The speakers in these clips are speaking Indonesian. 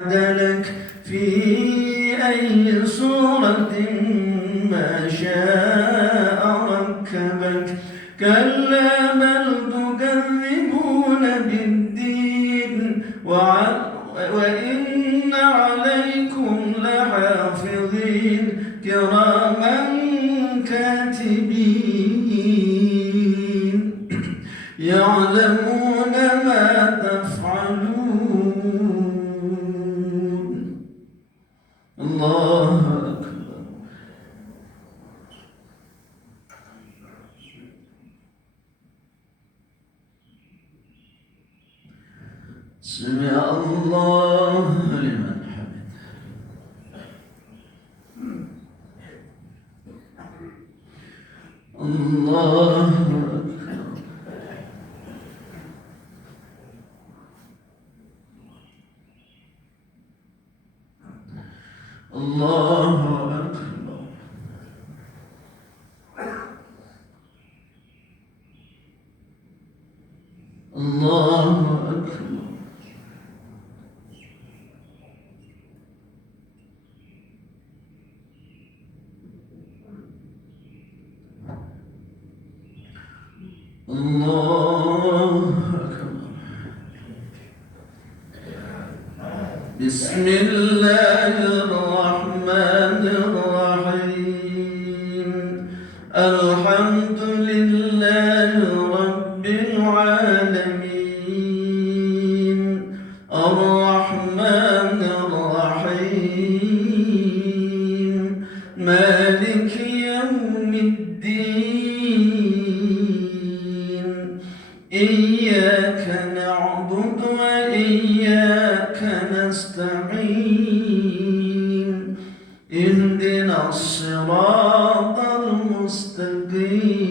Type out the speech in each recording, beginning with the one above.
لك في أي صورة ما شاء ركبك كلا بل تكذبون بالدين وإن عليكم لحافظين كراما كاتبين يعلمون ما تفعلون. الله أكبر. سمع الله لمن حمده. الله أكبر. الله أكبر. الله أكبر. الله أكبر. بسم الله الرحمن الرحيم. الحمد لله رب العالمين الرحمن الرحيم مالك يوم الدين إياك نعبد وإياك نستعين اهدنا الصراط المستقيم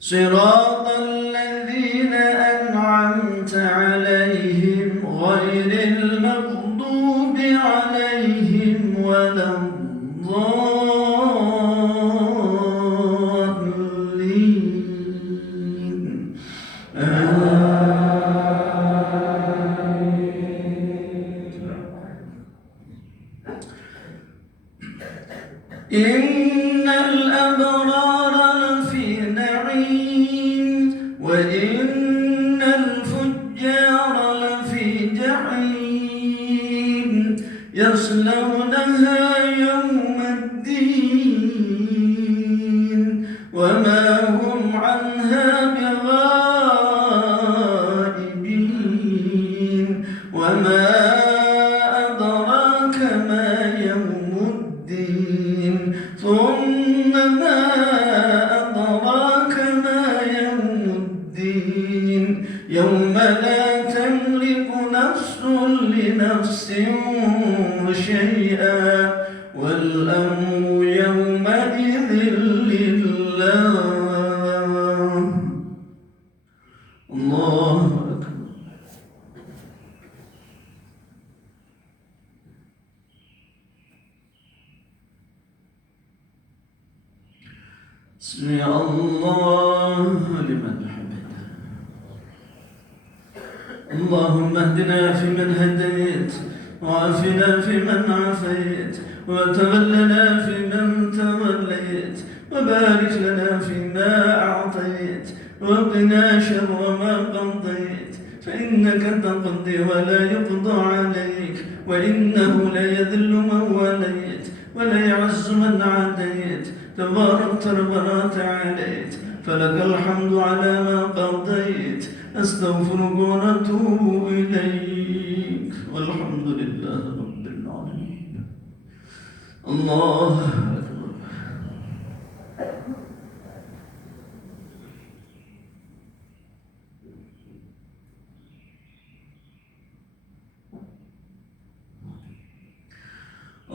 صراط الذين أنعمت عليهم غير المغضوب عليهم ولا الضالين. إن الأبرار لفي نعيم وإن الفجار لفي جحيم يصلونها يوم الدين وما هم عنها بغائبين وما أدراك ما يوم الدين ثم ما أدراك ما يوم الدين يوم لا تملك نفس لنفس شيئا والأمر يومئذ لله. الله أكبر. سمع الله لمن حمده. اللهم اهدنا فيمن هديت وعافنا فيمن عافيت وتولنا فيمن توليت وبارك لنا فيما أعطيت وقنا شر ما قضيت فإنك تقضي ولا يقضى عليك وإنه لا يذل من وليت ولا يعز من عاديت تباركت ربنا تعاليت فلك الحمد على ما قضيت أستغفرك ونتوب إليك والحمد لله رب العالمين. الله أكبر.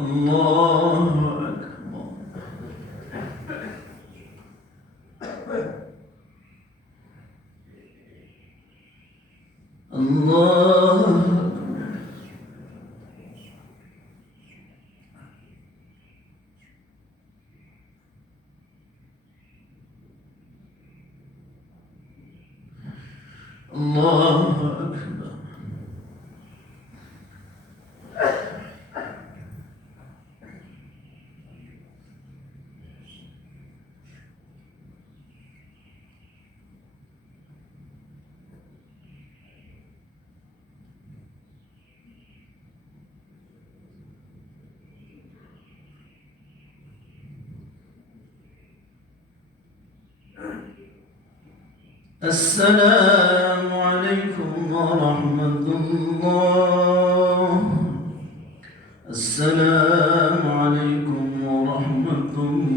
الله أكبر. الله الله أكبر. السلام عليكم ورحمة الله. السلام عليكم ورحمة الله.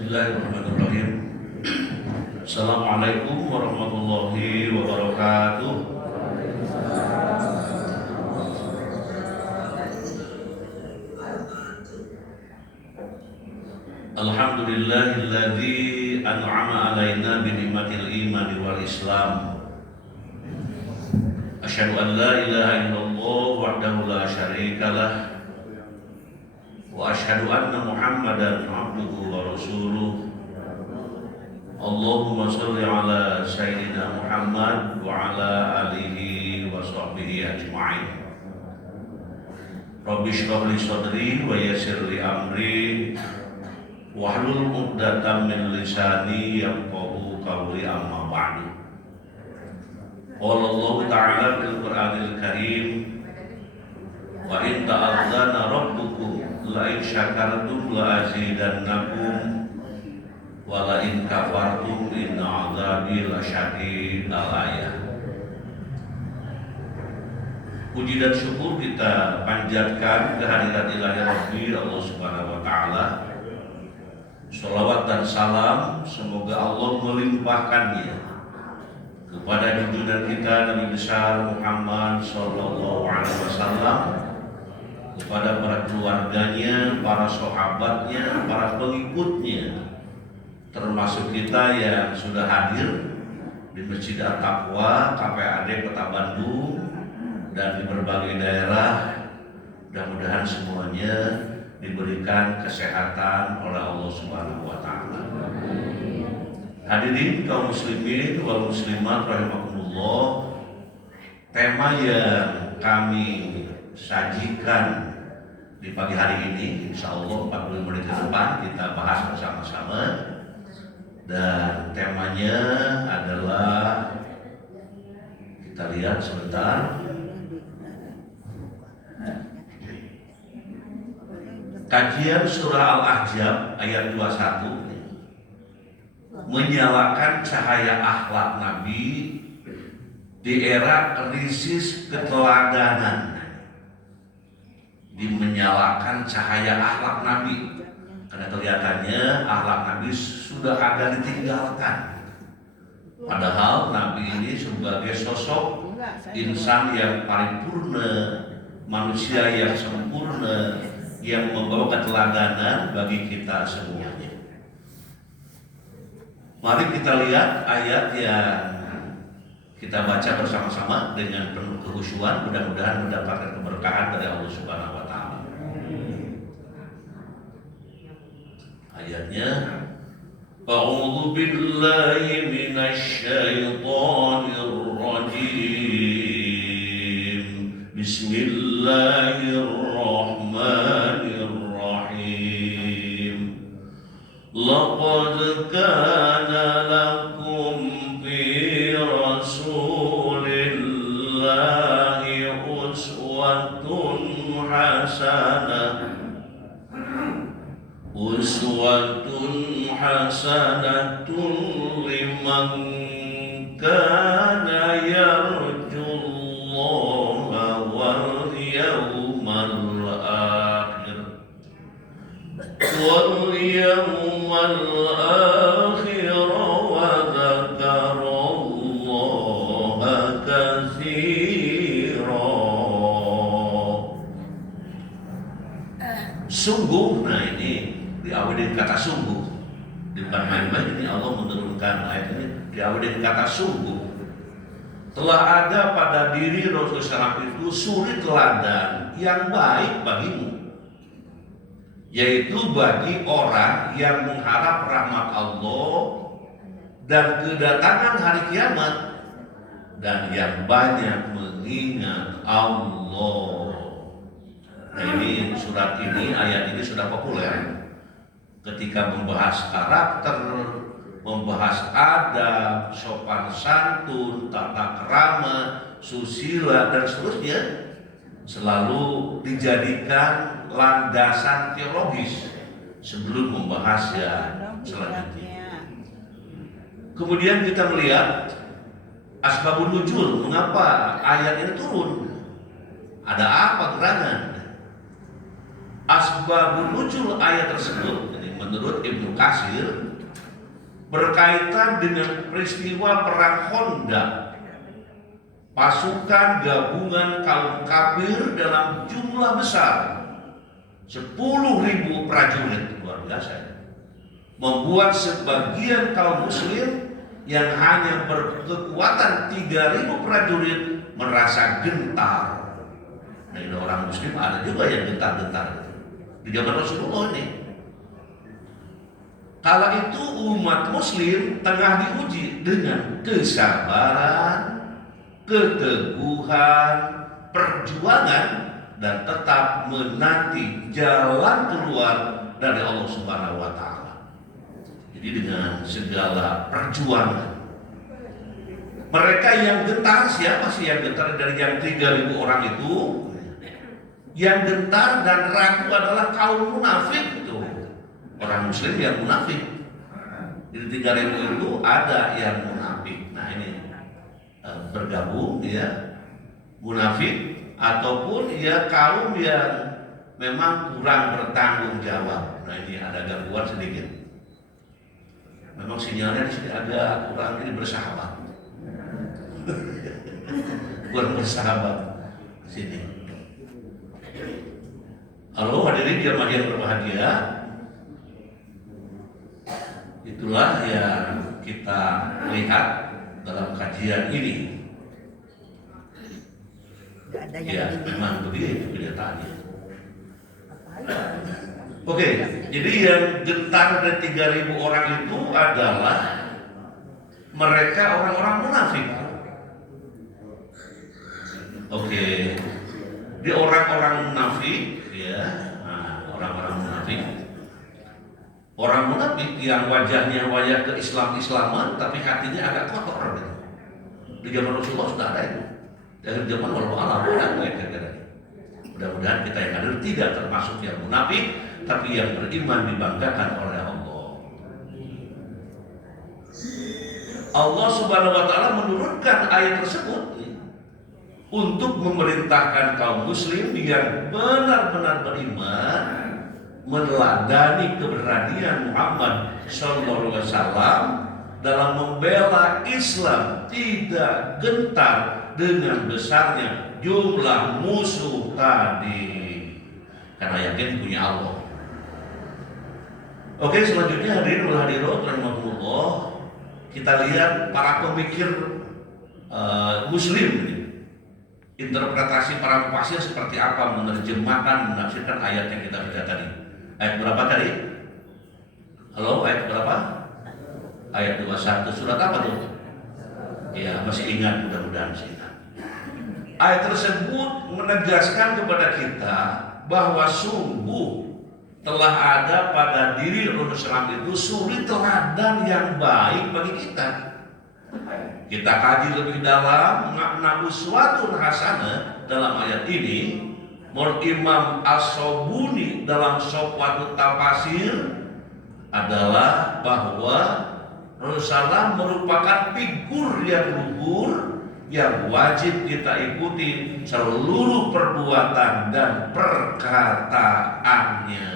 Bismillahirrahmanirrahim. Assalamualaikum warahmatullahi wabarakatuh. Alhamdulillahilladzi an'ama alaina bi ni'matil iman wal islam. Asyhadu an la ilaha illallah wahdahu la syarikalah wa asyhadu anna Muhammadan abduhu wa rasuluh. Allahumma sholli ala sayyidina Muhammad wa ala alihi wa sahbihi ajma'in. Rabbi shrah li sadri wa yassir li amri wahlul 'uqdatam min lisani yafqahu qawli, amma ba'du. Qala Allah ta'ala fil Qur'anil Karim, wa in ta'adzana rabbukum la in syakartum la azidannakum wa la in kafartum inna 'adzabi lasyadid. Al-ayat. Puji dan syukur kita panjatkan kehadirat ilahi Rabbi Allah Subhanahu wa Ta'ala. Sholawat dan salam semoga Allah melimpahkannya kepada junjungan kita Nabi besar Muhammad Sallallahu Alaihi Wasallam, kepada para keluarganya, para sahabatnya, para pengikutnya, termasuk kita yang sudah hadir di Masjid At-Taqwa KPAD Kota Bandung dan di berbagai daerah. Mudah-mudahan semuanya diberikan kesehatan oleh Allah Subhanahu wa Ta'ala. Hadirin kaum muslimin wal muslimat rahimakumullah, tema yang kami sajikan di pagi hari ini insyaallah 40 menit ke depan kita bahas bersama-sama, dan temanya adalah, kita lihat sebentar, kajian surah Al-Ahzab ayat 21, menyalakan cahaya akhlak Nabi di era krisis keteladanan. Menyalakan cahaya akhlak Nabi karena kelihatannya akhlak Nabi sudah agak ditinggalkan. Padahal Nabi ini sebagai sosok insan yang paripurna, manusia yang sempurna, yang membawa keteladanan bagi kita semuanya. Mari kita lihat ayat yang kita baca bersama-sama dengan penuh kehusyuan, mudah-mudahan mendapatkan keberkahan dari Allah Subhanahu wa Ta'ala. Ayatnya, A'udzu billahi minasy syaithanir rajim. Bismillahirrahmanirrahim. Laqad kana lakum fi rasulillahi uswatun hasanatun liman kana yarjullaha wal yawmal akhir wa dzakarallaha katsira. Sungguh, nah ini diawali kata sungguh, bukan main-main. Ini Allah menurunkan ayat ini diawali kata sungguh. Telah ada pada diri Rasulullah SAW itu suri teladan yang baik bagimu, yaitu bagi orang yang mengharap rahmat Allah dan kedatangan hari kiamat, dan yang banyak mengingat Allah. Nah, ini surat ini, ayat ini sudah populer ketika membahas karakter, membahas adab, sopan santun, tata krama, susila dan seterusnya, selalu dijadikan landasan teologis sebelum membahas yang selanjutnya. Kemudian kita melihat asbabun nuzul, mengapa ayat ini turun, ada apa gerangan. Asbabun nuzul ayat tersebut ini menurut Ibnu Katsir berkaitan dengan peristiwa perang Khandaq, pasukan gabungan kaum kafir dalam jumlah besar 10.000 prajurit, luar biasa, membuat sebagian kaum muslim yang hanya berkekuatan 3.000 prajurit merasa gentar. Nah, ini orang muslim ada juga yang gentar-gentar. di zaman Rasulullah ini. Kala itu umat muslim tengah diuji dengan kesabaran, keteguhan, perjuangan, dan tetap menanti jalan keluar dari Allah Subhanahu wa Ta'ala. Jadi dengan segala perjuangan, mereka yang gentar, siapa sih yang gentar dari yang 3.000 orang itu? Yang gentar dan ragu adalah kaum munafik itu, orang muslim yang munafik. Di 3.000 itu ada yang munafik. Nah ini bergabung ya, munafik ataupun ya kaum yang memang kurang bertanggung jawab. Nah ini ada gangguan sedikit. Memang sinyalnya di sini ada kurang ini bersahabat. Kurang bersahabat sini. Halo hadirin jamaah yang berbahagia. Itulah yang kita lihat dalam kajian ini. Ya, memang begitu kenyataannya. Oke, jadi yang gentar dari 3.000 orang itu adalah mereka orang-orang munafik. Oke, di orang-orang munafik, ya, orang-orang munafik. Orang munafik yang wajahnya wajah ke-Islam-Islaman, tapi hatinya agak kotor. Gitu. Di zaman Rasulullah sudah ada itu. Dari zaman walau ada kira-kira. Mudah-mudahan kita yang hadir tidak termasuk yang munafik, tapi yang beriman dibanggakan oleh Allah. Allah Subhanahu wa Ta'ala menurunkan ayat tersebut untuk memerintahkan kaum muslim yang benar-benar beriman meneladani keberanian Muhammad Sallallahu Alaihi Wasallam dalam membela Islam, tidak gentar dengan besarnya jumlah musuh tadi, karena yakin punya Allah. Oke, selanjutnya hadirin wal hadirat rahimakumullah, kita lihat para pemikir muslim, interpretasi para mufassir seperti apa menerjemahkan, menafsirkan ayat yang kita baca tadi. Ayat berapa tadi? Halo, ayat berapa? Ayat 21. Surat apa tuh? Ya, masih ingat, mudah-mudahan masih ingat. Ayat tersebut menegaskan kepada kita bahwa sungguh telah ada pada diri Rasulullah itu suri teladan yang baik bagi kita. Kita kaji lebih dalam makna uswatun hasanah dalam ayat ini. Menurut Imam As-Sobuni dalam Sofwatut Tafasir adalah bahwa Rasulullah merupakan figur yang luhur yang wajib kita ikuti seluruh perbuatan dan perkataannya.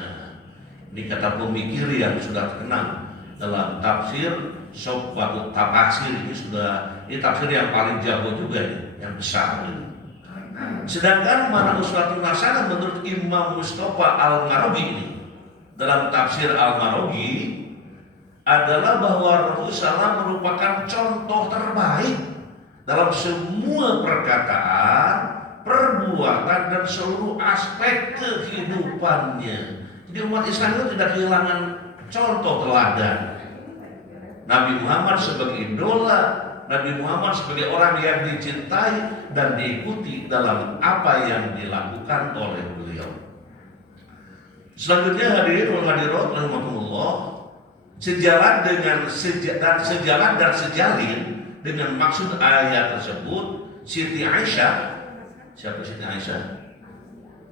Ini kata pemikir yang sudah terkenal dalam tafsir Sofwatut Tafasir. Ini tafsir yang paling jago juga ini, yang besar ini. Sedangkan mana uswatun hasanah menurut Imam Mustafa Al-Marawi ini dalam tafsir Al-Marawi adalah bahwa Rasulullah merupakan contoh terbaik dalam semua perkataan, perbuatan, dan seluruh aspek kehidupannya. Jadi umat Islam itu tidak kehilangan contoh teladan. Nabi Muhammad sebagai idola, Nabi Muhammad sebagai orang yang dicintai dan diikuti dalam apa yang dilakukan oleh beliau. Selanjutnya hadirin wal hadirat rahimakumullah, sejalan dan sejalin dengan maksud ayat tersebut, Siti Aisyah, siapa Siti Aisyah?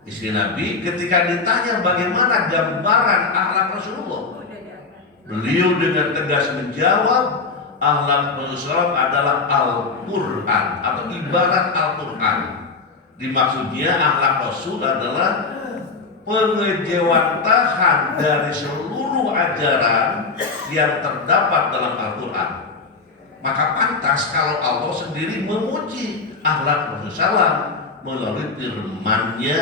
Istri Nabi, ketika ditanya bagaimana gambaran akhlak Rasulullah, beliau dengan tegas menjawab, akhlak Rasulullah adalah Al-Quran atau ibarat Al-Quran. Dimaksudnya akhlak Rasul adalah pengejawantahan dari seluruh ajaran yang terdapat dalam Al-Quran. Maka pantas kalau Allah sendiri memuji akhlak Rasulullah melalui firman-Nya,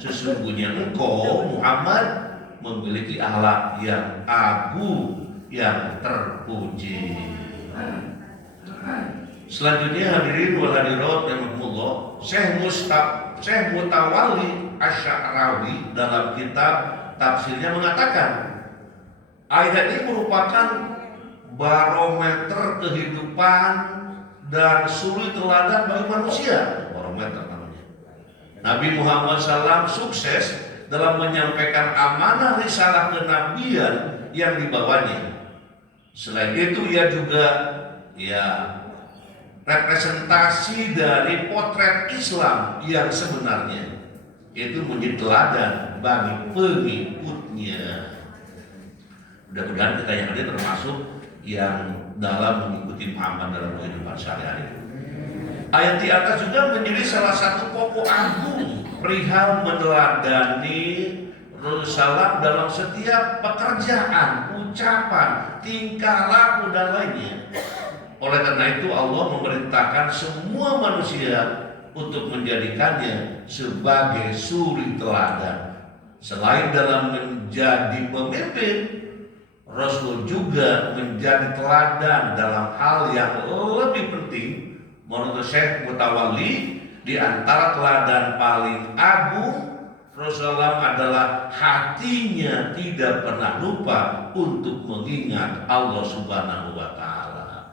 sesungguhnya engkau Muhammad memiliki akhlak yang agung, yang terpuji. Selanjutnya hadirin wal hadirat rahimakumullah, Syekh Mutawalli Asy-Sya'rawi dalam kitab tafsirnya mengatakan ayat ini merupakan barometer kehidupan dan suri teladan bagi manusia. Barometer namanya. Nabi Muhammad SAW sukses dalam menyampaikan amanah risalah kenabian yang dibawanya. Selain itu ia juga representasi dari potret Islam yang sebenarnya, itu menjadi teladan bagi pengikutnya. Mudah-mudahan kita yang hadir termasuk yang dalam mengikuti Muhammad dalam kehidupan sehari-hari. Ayat di atas juga menjadi salah satu pokok agung perihal meneladani Rasulullah dalam setiap pekerjaan, ucapan, tingkah laku dan lainnya. Oleh karena itu Allah memerintahkan semua manusia untuk menjadikannya sebagai suri teladan. Selain dalam menjadi pemimpin, Rasul juga menjadi teladan dalam hal yang lebih penting. Menurut Syekh Mutawalli, di antara teladan paling agung Rasulullah adalah hatinya tidak pernah lupa untuk mengingat Allah Subhanahu wa Ta'ala.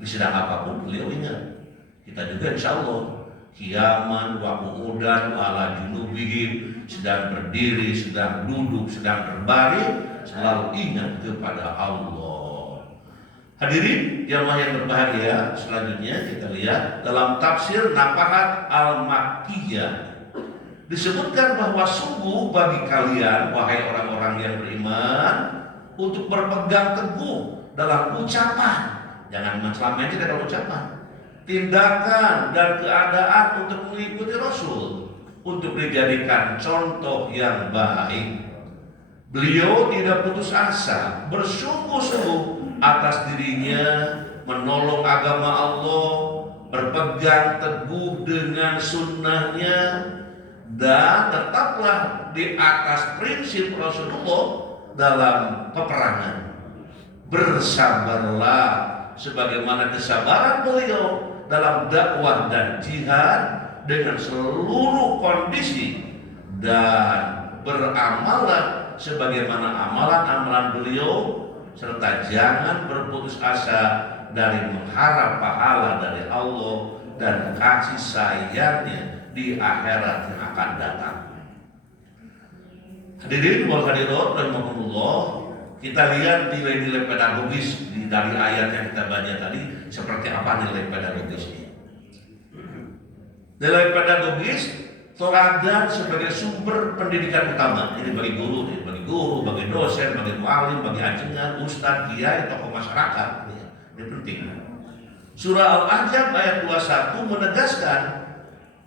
Di sedang apapun beliau ingat. Kita juga insya Allah kiaman wa qu'udan ala junubihim, sedang berdiri, sedang duduk, sedang berbaring, selalu ingat kepada Allah. Hadirin jamaah yang berbahagia, selanjutnya kita lihat dalam tafsir Nafahat Al-Makkiyah disebutkan bahwa sungguh bagi kalian wahai orang-orang yang beriman untuk berpegang teguh dalam ucapan, jangan selama ini dalam ucapan, tindakan dan keadaan untuk mengikuti Rasul, untuk dijadikan contoh yang baik. Beliau tidak putus asa, bersungguh-sungguh atas dirinya menolong agama Allah, berpegang teguh dengan sunnahnya, dan tetaplah di atas prinsip Rasulullah dalam peperangan. Bersabarlah sebagaimana kesabaran beliau dalam dakwah dan jihad dengan seluruh kondisi, dan beramallah sebagaimana amalan-amalan beliau, serta jangan berputus asa dari mengharap pahala dari Allah dan kasih sayangnya di akhirat yang akan datang. Hadirin wal hadirat rahimakumullah, kita lihat nilai-nilai pedagogis dari ayat yang kita baca tadi. Seperti apa nilai pedagogisnya? Nilai pedagogis teladan sebagai sumber pendidikan utama. Ini bagi guru, bagi dosen, bagi mualim, bagi ajengan, ustadz, kiai, tokoh masyarakat. Ini penting. Surah Al-Ahzab ayat 21 menegaskan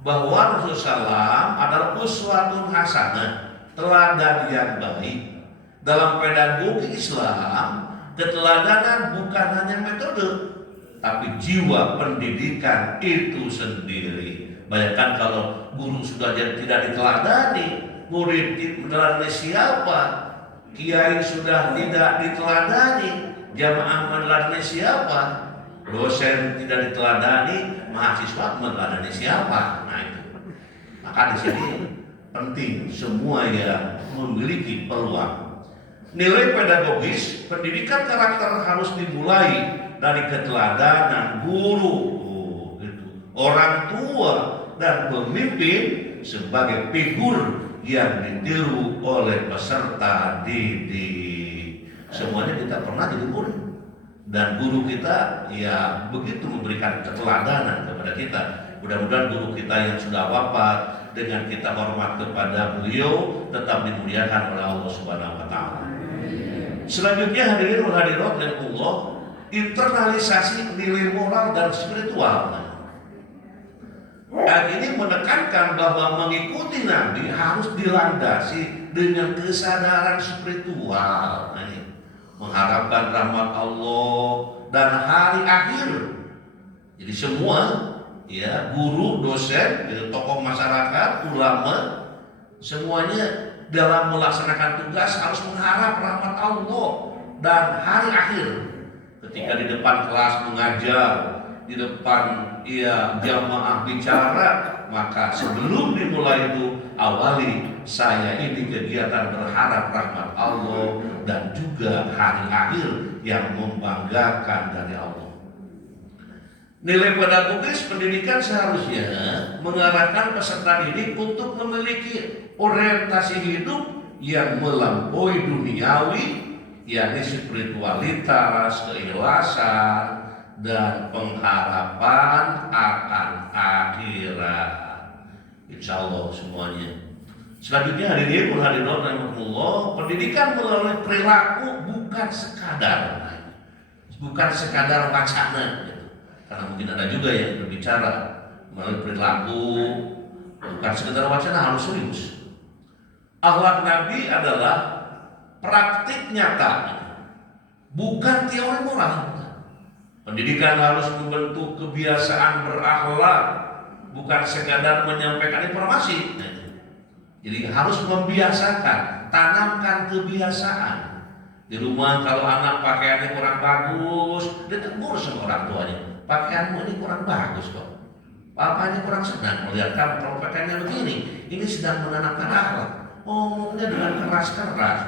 bahwa Rasulullah SAW adalah uswatun hasanah, teladan yang baik. Dalam pedagogi Islam, keteladanan bukan hanya metode, tapi jiwa pendidikan itu sendiri. Bayangkan kalau guru sudah tidak diteladani, murid meneladani siapa? Kiai sudah tidak diteladani, jamaah meneladani siapa? Dosen tidak diteladani, mahasiswa meneladani siapa? Nah itu. Maka di sini penting semua yang memiliki peluang. Nilai pedagogis pendidikan karakter harus dimulai dari keteladanan guru, orang tua dan pemimpin sebagai figur yang ditiru oleh peserta didik. Semuanya kita pernah jadi murid, dan guru kita ya begitu memberikan keteladanan kepada kita. Mudah-mudahan guru kita yang sudah wafat, dengan kita hormat kepada beliau, tetap dimuliakan oleh Allah Subhanahu wa Ta'ala. Selanjutnya hadirin wal hadirat Allah, internalisasi nilai moral dan spiritual. Dan ini menekankan bahwa mengikuti Nabi harus dilandasi dengan kesadaran spiritual. Nah, ini mengharapkan rahmat Allah dan hari akhir. Jadi semua ya, guru, dosen, tokoh masyarakat, ulama, semuanya dalam melaksanakan tugas harus mengharap rahmat Allah dan hari akhir. Ketika di depan kelas mengajar, di depan jamaah bicara, maka sebelum dimulai itu awali saya ini kegiatan berharap rahmat Allah dan juga hari akhir yang membanggakan dari Allah. Nilai pedagogis pendidikan seharusnya mengarahkan peserta didik untuk memiliki orientasi hidup yang melampaui duniawi, yakni spiritualitas, keikhlasan, dan pengharapan akan akhirat. Insya Allah semuanya. Selanjutnya hadirin rahimakumullah, pendidikan melalui perilaku bukan sekadar wacana. Karena mungkin ada juga yang berbicara melalui perilaku bukan sekedar wacana, harus serius. Akhlak Nabi adalah praktik nyata, bukan teori moral. Pendidikan harus membentuk kebiasaan berakhlak, bukan sekadar menyampaikan informasi. Jadi harus membiasakan, tanamkan kebiasaan. Di rumah kalau anak pakaiannya kurang bagus, dia tegur sama orang tuanya. Pakaianmu ini kurang bagus kok. Bapaknya kurang senang melihat kamu kalau pakaiannya begini. Ini sedang menanamkan akhlak. Ngomongnya dengan keras-keras.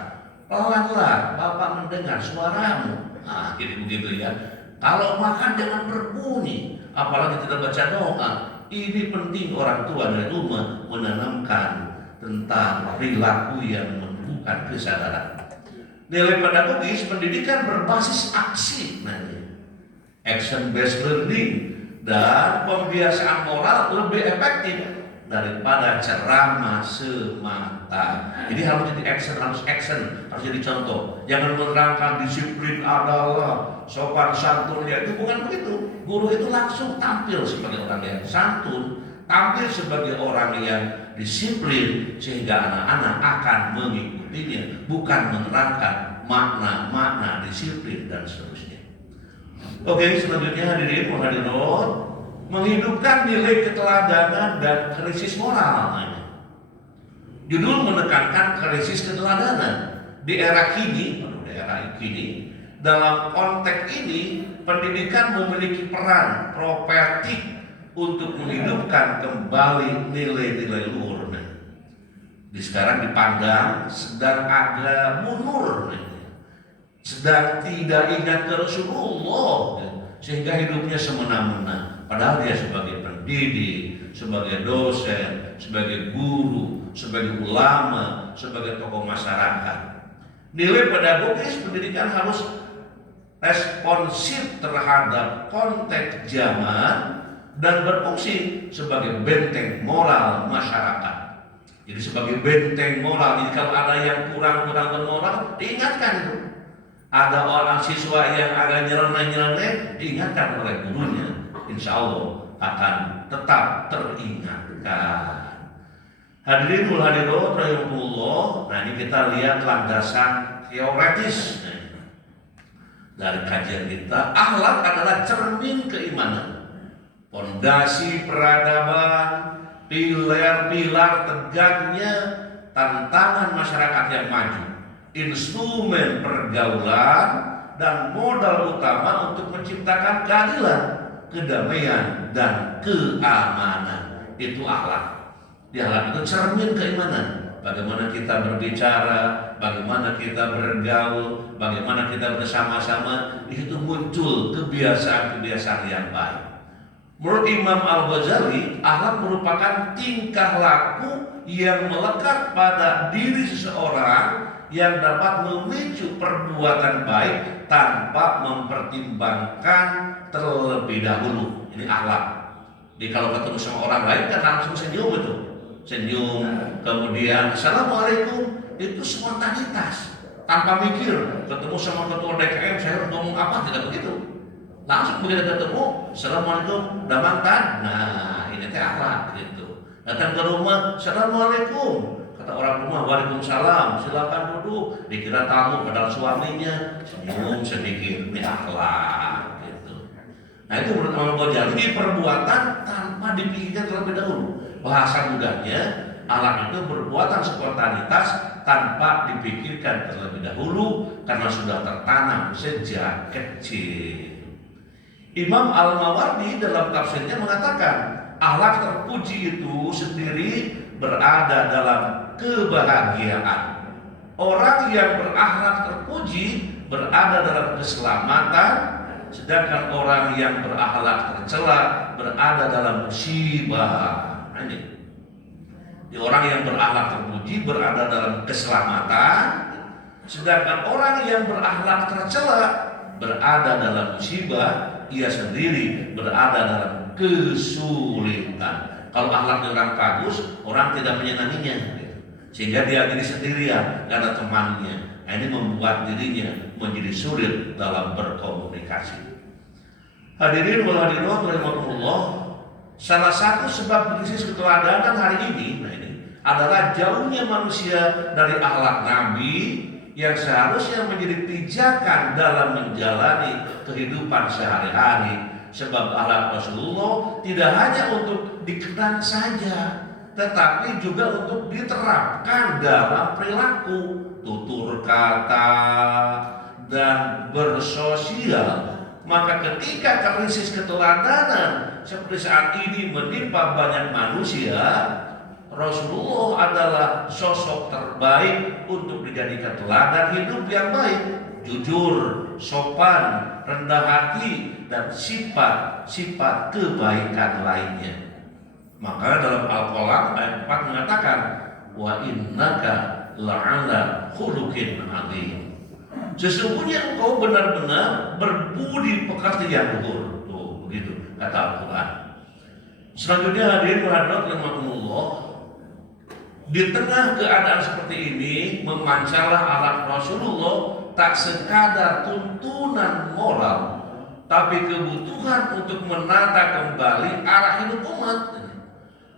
Pelan-pelan, Bapak mendengar suaramu. Nah, begitu ya. Kalau makan jangan berbunyi, apalagi tidak baca doa. Ini penting orang tua dari rumah menanamkan tentang perilaku yang menumbuhkan kesadaran. Nilai pedagogis pendidikan berbasis aksi, action based learning, dan pembiasaan moral lebih efektif daripada ceramah semata. Jadi harus jadi action, harus jadi contoh. Jangan menerangkan disiplin adalah sopan santunnya, itu bukan begitu. Guru itu langsung tampil sebagai orang yang santun, tampil sebagai orang yang disiplin, sehingga anak-anak akan mengikutinya, bukan menerangkan makna-makna disiplin dan seterusnya. Oke, selanjutnya hadirin hadirat, menghidupkan nilai keteladanan dan krisis moral. Judul menekankan krisis keteladanan di era kini. Dalam konteks ini, pendidikan memiliki peran properatif untuk menghidupkan kembali nilai-nilai luhur. Di sekarang dipandang sedang agak mundur, sedang tidak ingat ke Rasulullah, sehingga hidupnya semena-mena. Padahal dia sebagai pendidik, sebagai dosen, sebagai guru, sebagai ulama, sebagai tokoh masyarakat. Nilai pedagogis pendidikan harus responsif terhadap konteks zaman dan berfungsi sebagai benteng moral masyarakat. Jadi sebagai benteng moral, jadi kalau ada yang kurang bermoral, diingatkan itu. Ada orang siswa yang agak nyeleneh, diingatkan oleh gurunya. Insya Allah akan tetap teringatkan. Hadirin hadirat rahimahullah. Nah, ini kita lihat landasan teoretis dari kajian kita. Akhlak adalah cermin keimanan, fondasi peradaban, pilar-pilar tegaknya tantangan masyarakat yang maju, instrumen pergaulan, dan modal utama untuk menciptakan keadilan, kedamaian, dan keamanan. Itu akhlak. Di akhlak itu cermin keimanan. Bagaimana kita berbicara, bagaimana kita bergaul, bagaimana kita bersama-sama, di situ muncul kebiasaan-kebiasaan yang baik. Menurut Imam Al-Ghazali, akhlak merupakan tingkah laku yang melekat pada diri seseorang yang dapat memicu perbuatan baik tanpa mempertimbangkan terlebih dahulu. Ini akhlak. Jadi kalau ketemu sama orang lain kan langsung senyum itu. Senyum, kemudian Assalamualaikum, itu spontanitas, tanpa mikir. Ketemu sama ketua DKM, saya harus ngomong apa, tidak begitu. Langsung begitu ketemu, Assalamualaikum, udah makan. Nah, ini teh akhlak gitu. Datang ke rumah, Assalamualaikum, kata orang rumah, Waalaikumsalam, silakan duduk. Dikira tamu, padahal suaminya, senyum sedikit, ini akhlak gitu. Nah, itu menurut Imam Ghazali, ini perbuatan tanpa dipikirkan terlebih dahulu. Bahasa mudahnya, akhlak itu perbuatan spontanitas tanpa dipikirkan terlebih dahulu karena sudah tertanam sejak kecil. Imam Al-Mawardi dalam tafsirnya mengatakan akhlak terpuji itu sendiri berada dalam kebahagiaan. Orang yang berakhlak terpuji berada dalam keselamatan, sedangkan orang yang berakhlak tercela berada dalam musibah. Ini. Orang yang berakhlak terpuji berada dalam keselamatan, sedangkan orang yang berakhlak tercela berada dalam musibah, ia sendiri berada dalam kesulitan. Kalau akhlaknya orang bagus, orang tidak menyenanginya, sehingga dia jadi sendirian, gak ada temannya. Nah, ini membuat dirinya menjadi sulit dalam berkomunikasi. Hadirin wal hadirat rahimakumullah, salah satu sebab krisis keteladanan hari ini, adalah jauhnya manusia dari akhlak Nabi yang seharusnya menjadi pijakan dalam menjalani kehidupan sehari-hari. Sebab akhlak Rasulullah tidak hanya untuk dikenang saja, tetapi juga untuk diterapkan dalam perilaku, tutur kata, dan bersosial. Maka ketika krisis keteladanan seperti saat ini menimpa banyak manusia, Rasulullah adalah sosok terbaik untuk dijadikan teladan hidup yang baik, jujur, sopan, rendah hati, dan sifat-sifat kebaikan lainnya. Maka dalam Al-Qalam ayat 4 mengatakan, wa innaka la'ala khuluqin adzim. Sesungguhnya engkau benar-benar berbudi pekerti yang luhur. Tuh, begitu kata Al-Quran. Selanjutnya hadirin hadirat rahimakumullah, di tengah keadaan seperti ini memancarlah akhlak Rasulullah tak sekadar tuntunan moral, tapi kebutuhan untuk menata kembali arah hidup umat.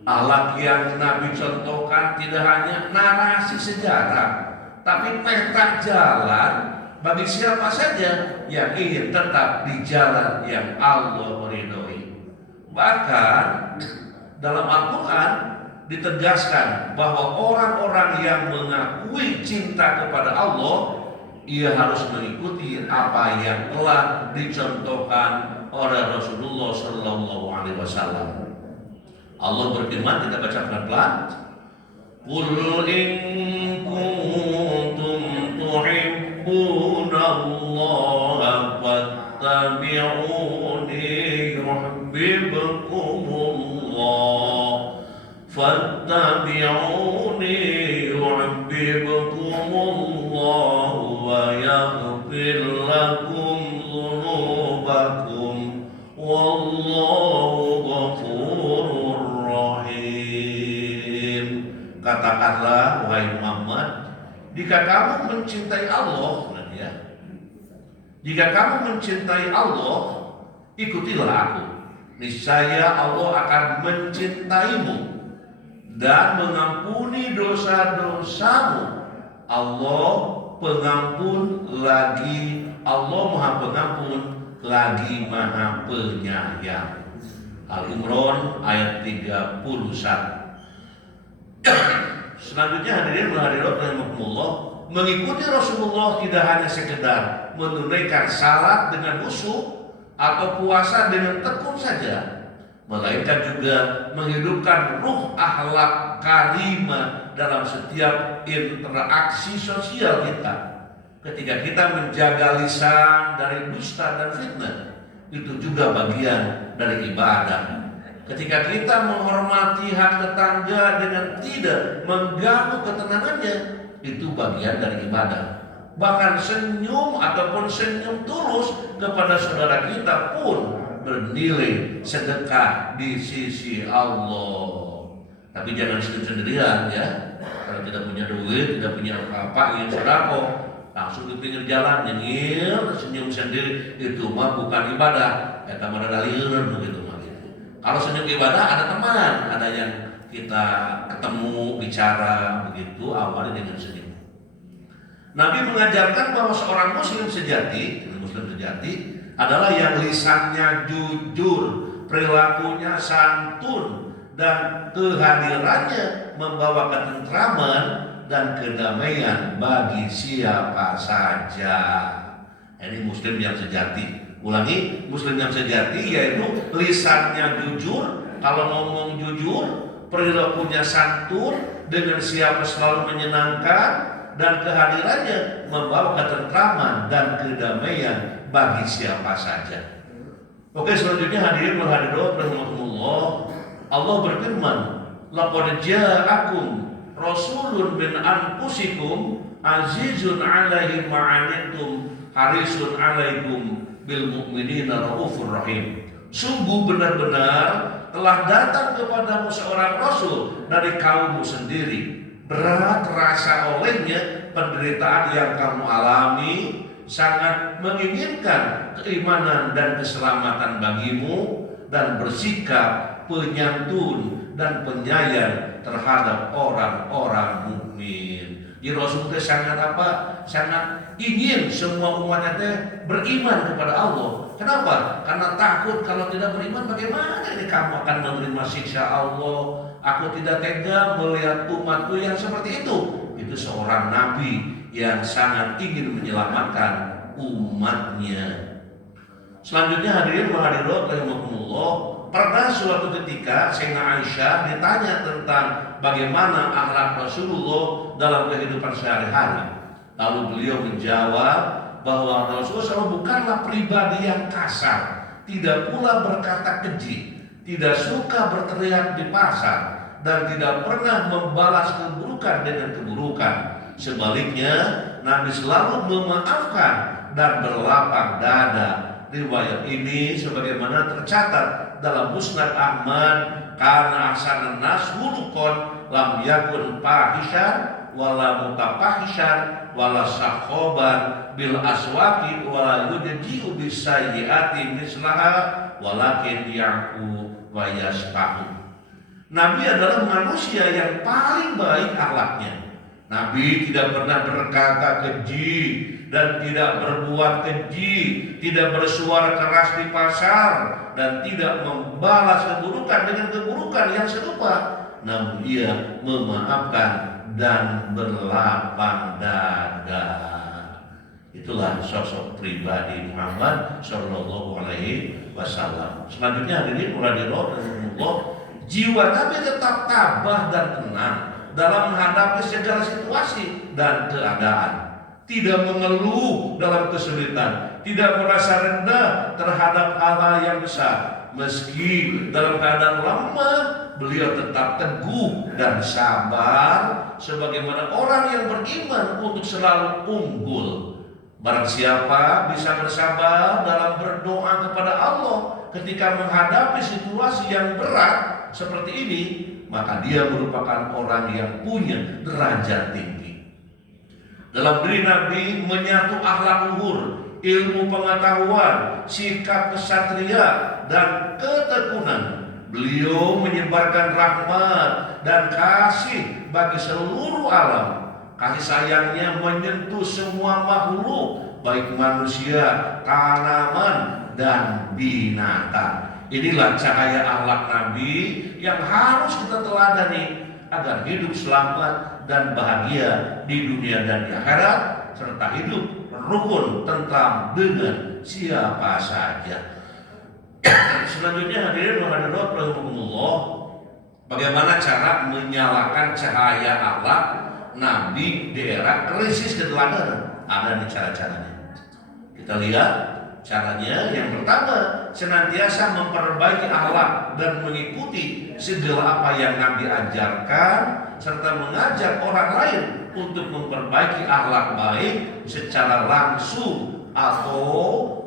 Akhlak yang Nabi contohkan tidak hanya narasi sejarah, tapi peta jalan bagi siapa saja yang ingin tetap di jalan yang Allah ridhoi. Bahkan dalam Al-Quran ditegaskan bahwa orang-orang yang mengakui cinta kepada Allah, ia harus mengikuti apa yang telah dicontohkan oleh Rasulullah Sallallahu Alaihi Wasallam. Allah berfirman, kita baca pelan-pelan. Qul in kuntum tuhibbunallaha fattabi'uni yuhibbukumullah. Fattabi'uni yuhibbukumullah wa yaghfir lakum dzunubakum wallahu ghafurur rahim. Katakanlah wahai Muhammad, jika kamu mencintai Allah, jika kamu mencintai Allah, ikutilah aku. Niscaya Allah akan mencintaimu dan mengampuni dosa-dosamu. Allah pengampun lagi, Allah Maha Pengampun lagi Maha Penyayang. Al-Imran ayat 31. Selanjutnya hadirin hadirat rahimakumullah, mengikuti Rasulullah tidak hanya sekedar menunaikan salat dengan khusyuk atau puasa dengan tekun saja, melainkan juga menghidupkan ruh akhlak karimah dalam setiap interaksi sosial kita. Ketika kita menjaga lisan dari dusta dan fitnah, itu juga bagian dari ibadah. Ketika kita menghormati hak tetangga dengan tidak mengganggu ketenangannya, itu bagian dari ibadah. Bahkan senyum ataupun senyum tulus kepada saudara kita pun bernilai sedekah di sisi Allah. Tapi jangan senyum sendirian ya. Kalau tidak punya duit, tidak punya apa-apa, ingin sedekah, langsung di pinggir jalan nyengir, senyum sendiri, itu mah bukan ibadah. Kata mana dalilun begitu mah gitu. Kalau senyum ibadah ada teman, ada yang kita ketemu bicara begitu, awalnya dengan senyum. Nabi mengajarkan bahwa seorang muslim sejati adalah yang lisannya jujur, perilakunya santun, dan kehadirannya membawa ketentraman dan kedamaian bagi siapa saja. Ini muslim yang sejati. Ulangi, muslim yang sejati yaitu lisannya jujur, kalau ngomong jujur, perilakunya santun, dengan siapa selalu menyenangkan, dan kehadirannya membawa ketentraman dan kedamaian bagi siapa saja. Oke, selanjutnya hadirin wal hadirat rahimakumullah, Allah berfirman, laqad ja'akum rasulun min anfusikum azizun 'alaihi ma 'anittum harisun 'alaikum bil mu'minina raufur rahim. Sungguh benar-benar telah datang kepadamu seorang rasul dari kaummu sendiri, berat rasa olehnya penderitaan yang kamu alami, sangat menginginkan keimanan dan keselamatan bagimu, dan bersikap penyantun dan penyayang terhadap orang-orang mukmin. Jadi Rasul teh sangat apa? Sangat ingin semua umatnya teh beriman kepada Allah. Kenapa? Karena takut kalau tidak beriman bagaimana ini kamu akan menerima siksa Allah. Aku tidak tega melihat umatku yang seperti itu. Itu seorang nabi yang sangat ingin menyelamatkan umatnya. Selanjutnya hadirin wa hadirat rahimakumullah, pernah suatu ketika Sayyidina Aisyah ditanya tentang bagaimana akhlak Rasulullah dalam kehidupan sehari-hari. Lalu beliau menjawab bahwa Rasulullah bukanlah pribadi yang kasar, tidak pula berkata keji, tidak suka berteriak di pasar, dan tidak pernah membalas keburukan dengan keburukan. Sebaliknya, Nabi selalu memaafkan dan berlapang dada. Riwayat ini sebagaimana tercatat dalam Musnad Ahmad, karena ahsanan nas khuluqan lam yakun fahishan wala mutafahishan wala sakhoban bil aswaqi wala yudji'u bisayyi'ati mislaha walakin ya'fu wa yasfahu. Nabi adalah manusia yang paling baik akhlaknya. Nabi tidak pernah berkata keji dan tidak berbuat keji, tidak bersuara keras di pasar, dan tidak membalas keburukan dengan keburukan yang serupa. Namun ia memaafkan dan berlapang dada. Itulah sosok pribadi Muhammad Shallallahu Alaihi Wasallam. Selanjutnya hadirin Allah, jiwa Nabi tetap tabah dan tenang dalam menghadapi segala situasi dan keadaan. Tidak mengeluh dalam kesulitan, tidak merasa rendah terhadap hal yang besar. Meski dalam keadaan lemah, beliau tetap teguh dan sabar sebagaimana orang yang beriman untuk selalu unggul. Barang siapa bisa bersabar dalam berdoa kepada Allah ketika menghadapi situasi yang berat seperti ini, maka dia merupakan orang yang punya derajat tinggi. Dalam diri Nabi menyatu akhlak luhur, ilmu pengetahuan, sikap kesatria, dan ketekunan. Beliau menyebarkan rahmat dan kasih bagi seluruh alam. Kasih sayangnya menyentuh semua makhluk, baik manusia, tanaman, dan binatang. Inilah cahaya akhlak Nabi yang harus kita teladani agar hidup selamat dan bahagia di dunia dan di akhirat, serta hidup rukun tentram dengan siapa saja. Selanjutnya hadirin wa hadirat rahimakumullah, bagaimana cara menyalakan cahaya akhlak Nabi di era krisis keteladanan? Ada nih cara-caranya. Kita lihat caranya. Yang pertama, senantiasa memperbaiki akhlak dan mengikuti segala apa yang Nabi ajarkan, serta mengajak orang lain untuk memperbaiki akhlak baik secara langsung atau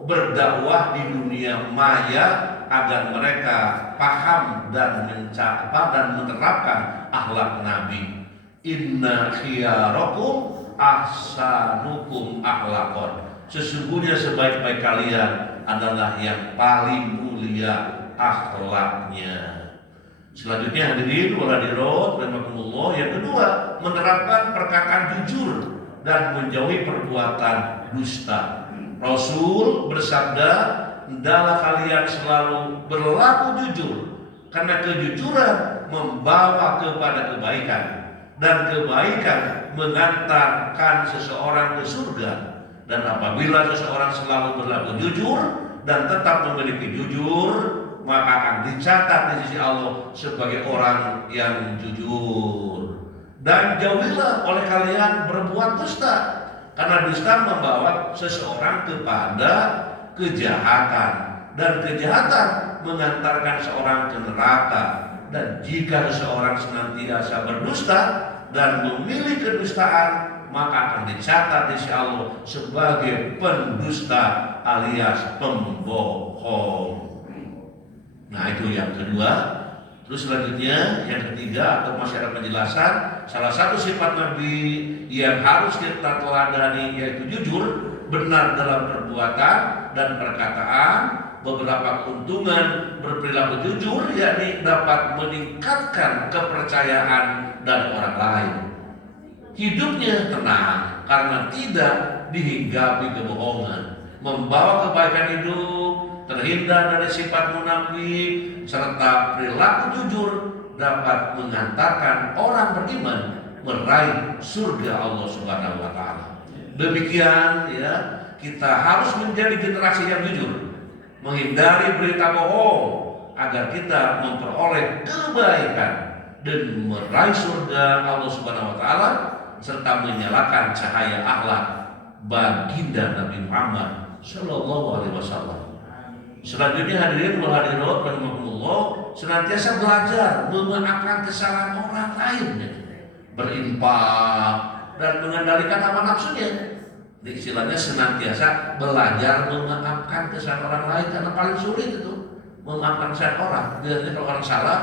berdakwah di dunia maya agar mereka paham dan menerapkan akhlak Nabi. Inna khiyarakum ahsanukum akhlaqan. Sesungguhnya sebaik-baik kalian adalah yang paling mulia akhlaknya. Selanjutnya hadirin wa hadirat rahimakumullah, yang kedua, menerapkan perkataan jujur dan menjauhi perbuatan dusta. Rasul bersabda, hendaklah kalian selalu berlaku jujur, karena kejujuran membawa kepada kebaikan, dan kebaikan mengantarkan seseorang ke surga. Dan apabila seseorang selalu berlaku jujur, dan tetap memiliki jujur, maka akan dicatat di sisi Allah sebagai orang yang jujur. Dan jauhilah oleh kalian berbuat dusta, karena dusta membawa seseorang kepada kejahatan, dan kejahatan mengantarkan seorang ke neraka. Dan jika seseorang senantiasa berdusta dan memilih kedustaan, maka akan dicatat di sisi Allah sebagai pendusta alias pembohong. Nah, itu yang kedua. Terus selanjutnya yang ketiga atau masih ada penjelasan, salah satu sifat Nabi yang harus kita teladani yaitu jujur, benar dalam perbuatan dan perkataan. Beberapa keuntungan berperilaku jujur yakni dapat meningkatkan kepercayaan dari orang lain. Hidupnya tenang karena tidak dihinggapi kebohongan, membawa kebaikan hidup, terhindar dari sifat munafik, serta perilaku jujur dapat mengantarkan orang beriman meraih surga Allah Subhanahu wa taala. Demikian ya, kita harus menjadi generasi yang jujur, menghindari berita bohong agar kita memperoleh kebaikan dan meraih surga Allah Subhanahu wa taala serta menyalakan cahaya akhlak baginda Nabi Muhammad sallallahu alaihi wasallam. Selanjutnya hadirin wal hadirat rahimakumullah, senantiasa belajar memaafkan kesalahan orang lain, berinfak dan mengendalikan hawa nafsunya. Istilahnya senantiasa belajar memaafkan kesalahan orang lain, karena paling sulit itu memaafkan kesalahan orang. Biasanya kalau orang salah,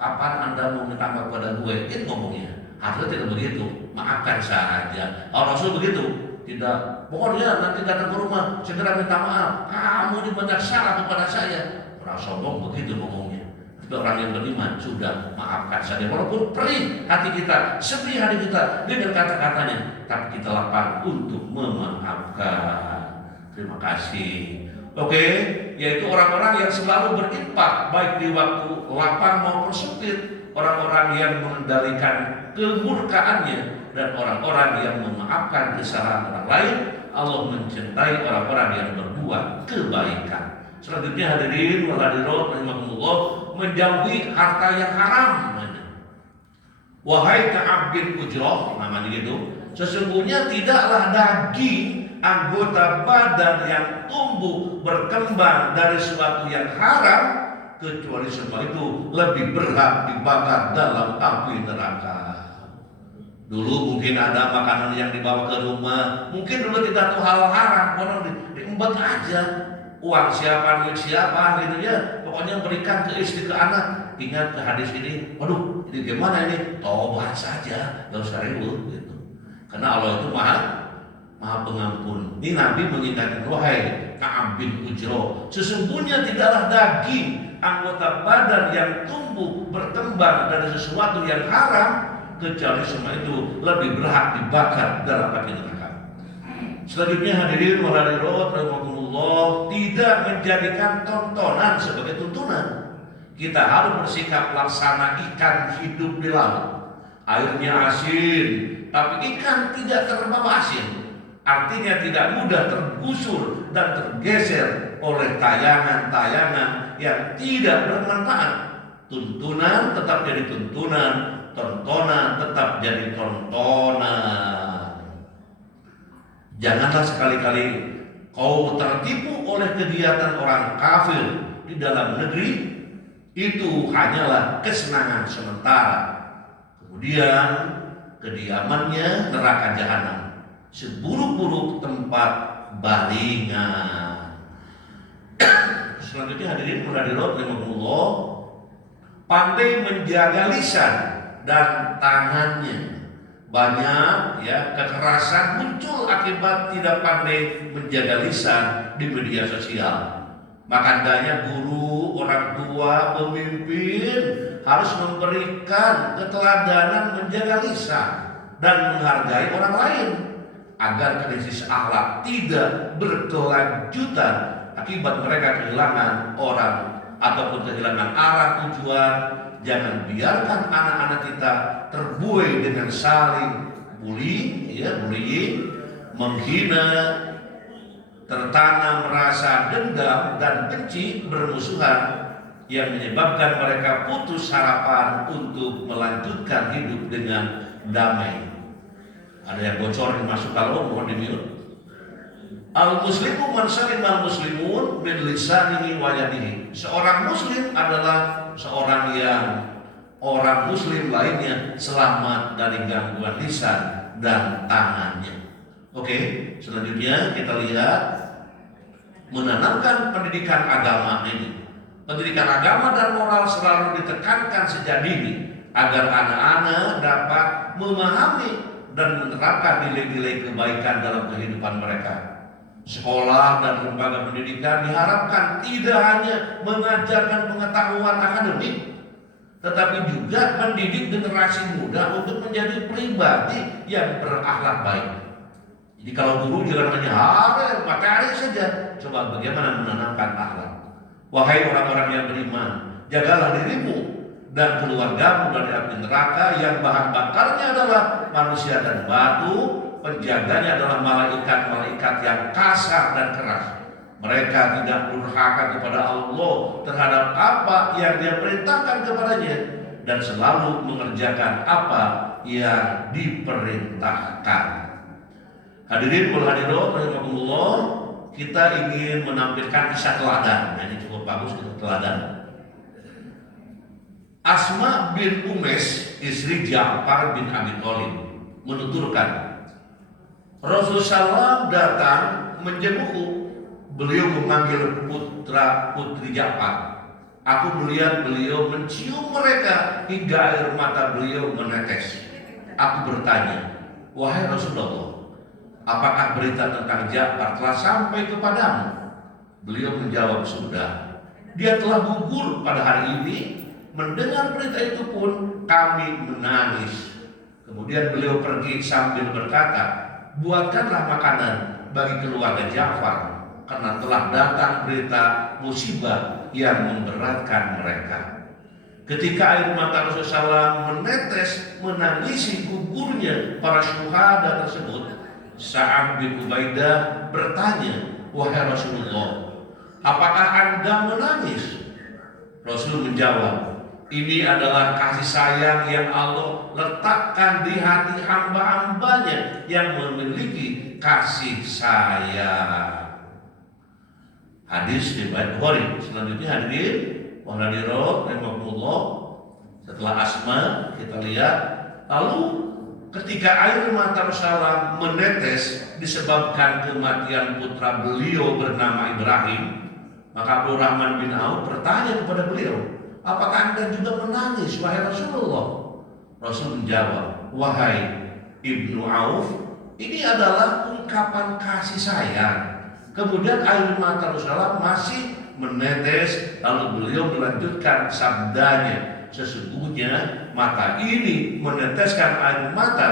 kapan Anda mau minta maaf kepada gue? Itu ngomongnya. Harusnya tidak begitu, maafkan saja. Rasul begitu, tidak. Pokoknya nanti datang ke rumah segera minta maaf. Kamu ini banyak salah kepada saya. Orang sombong begitu ngomongnya. Tapi orang yang beriman sudah maafkan saja. Walaupun perih hati kita, sedih hati kita dengan kata-katanya, tapi kita lapang untuk memaafkan. Terima kasih. Oke, yaitu orang-orang yang selalu berinfak baik di waktu lapang maupun sempit, orang-orang yang mengendalikan kemurkaannya, dan orang-orang yang memaafkan kesalahan orang lain. Allah mencintai orang-orang yang berbuat kebaikan. Selanjutnya hadirin wal hadirat rahimakumullah, menjauhi harta yang haram. Wahai Ka'ab bin Ujrah, namanya gitu, sesungguhnya tidaklah daging anggota badan yang tumbuh berkembang dari sesuatu yang haram, kecuali semua itu lebih berhak dibakar dalam api neraka. Dulu mungkin ada makanan yang dibawa ke rumah, mungkin dulu tidak tahu hal haram, orang diembat aja, uang siapa, duit siapa gitu ya, pokoknya berikan ke istri, ke anak. Ingat ke hadis ini, waduh ini gimana ini, tobat saja, gak usah ribut gitu. Karena Allah itu maha pengampun. Ini Nabi mengingatkan, wahai Ka'ab bin Ujrah, sesungguhnya tidaklah daging anggota badan yang tumbuh berkembang dari sesuatu yang haram, kecuali semua itu lebih berhak dibakar dalam api neraka. Selanjutnya hadirin wal hadirat rahimakumullah, tidak menjadikan tontonan sebagai tuntunan. Kita harus bersikap laksana ikan hidup di laut. Airnya asin, tapi ikan tidak terbawa asin. Artinya tidak mudah tergusur dan tergeser oleh tayangan-tayangan yang tidak bermanfaat. Tuntunan tetap jadi tuntunan, tontonan tetap jadi tontonan. Janganlah sekali-kali kau tertipu oleh kegiatan orang kafir di dalam negeri. Itu hanyalah kesenangan sementara. Kemudian kediamannya neraka jahanam, seburuk-buruk tempat baringan. Selanjutnya hadirin hadirat rahimakumullah, pandai menjaga lisan dan tangannya. Banyak ya kekerasan muncul akibat tidak pandai menjaga lisan di media sosial. Maka hendaknya guru, orang tua, pemimpin harus memberikan keteladanan menjaga lisan dan menghargai orang lain, agar krisis akhlak tidak berkelanjutan akibat mereka kehilangan orang ataupun kehilangan arah tujuan. Jangan biarkan anak-anak kita terbuai dengan saling bullying, menghina, tertanam rasa dendam dan benci bermusuhan yang menyebabkan mereka putus harapan untuk melanjutkan hidup dengan damai. Ada yang bocor masuk kalau mohon di-mute. Al-muslimu man salimal muslimun min lisanihi wa yadihi. Seorang muslim adalah seorang yang orang muslim lainnya selamat dari gangguan lisan dan tangannya. Oke, selanjutnya kita lihat menanamkan pendidikan agama ini. Pendidikan agama dan moral selalu ditekankan sejak dini agar anak-anak dapat memahami dan menerapkan nilai-nilai kebaikan dalam kehidupan mereka. Sekolah dan lembaga pendidikan diharapkan tidak hanya mengajarkan pengetahuan akademik, tetapi juga mendidik generasi muda untuk menjadi pribadi yang berakhlak baik. Jadi kalau guru jangan hanya ada materi saja, coba bagaimana menanamkan akhlak. Wahai orang-orang yang beriman, jagalah dirimu dan keluargamu dari api neraka yang bahan bakarnya adalah manusia dan batu. Penjaganya adalah malaikat-malaikat yang kasar dan keras. Mereka tidak durhaka kepada Allah terhadap apa yang Dia perintahkan kepadanya dan selalu mengerjakan apa yang diperintahkan. Hadirin wal hadirat rahimakumullah, kita ingin menampilkan kisah teladan. Ini cukup bagus, kisah teladan. Asma bin Umes, istri Ja'far bin Abi Thalib, menuturkan, Rasulullah SAW datang menjengukku. Beliau memanggil putra putri Ja'far. Aku melihat beliau mencium mereka hingga air mata beliau menetes. Aku bertanya, wahai Rasulullah, apakah berita tentang Ja'far telah sampai kepadamu? Beliau menjawab, sudah. Dia telah gugur pada hari ini. Mendengar berita itu pun kami menangis. Kemudian beliau pergi sambil berkata, buatkanlah makanan bagi keluarga Ja'far karena telah datang berita musibah yang memberatkan mereka. Ketika air mata Rasulullah SAW menetes menangisi gugurnya para syuhada tersebut, Sa'ad bin Ubaidah bertanya, wahai Rasulullah, apakah Anda menangis? Rasul menjawab, ini adalah kasih sayang yang Allah letakkan di hati hamba-hambanya yang memiliki kasih sayang. Hadis riwayat Bukhari. Selanjutnya hadirin wa hadirat rahimakumullah, setelah Asma kita lihat, lalu ketika air mata Rasulullah menetes disebabkan kematian putra beliau bernama Ibrahim, maka Abdurrahman bin Auf bertanya kepada beliau, apakah Anda juga menangis wahai Rasulullah? Rasul menjawab, wahai Ibnu Auf, ini adalah ungkapan kasih sayang. Kemudian air mata Rasulullah masih menetes, lalu beliau melanjutkan sabdanya, sesungguhnya mata ini meneteskan air mata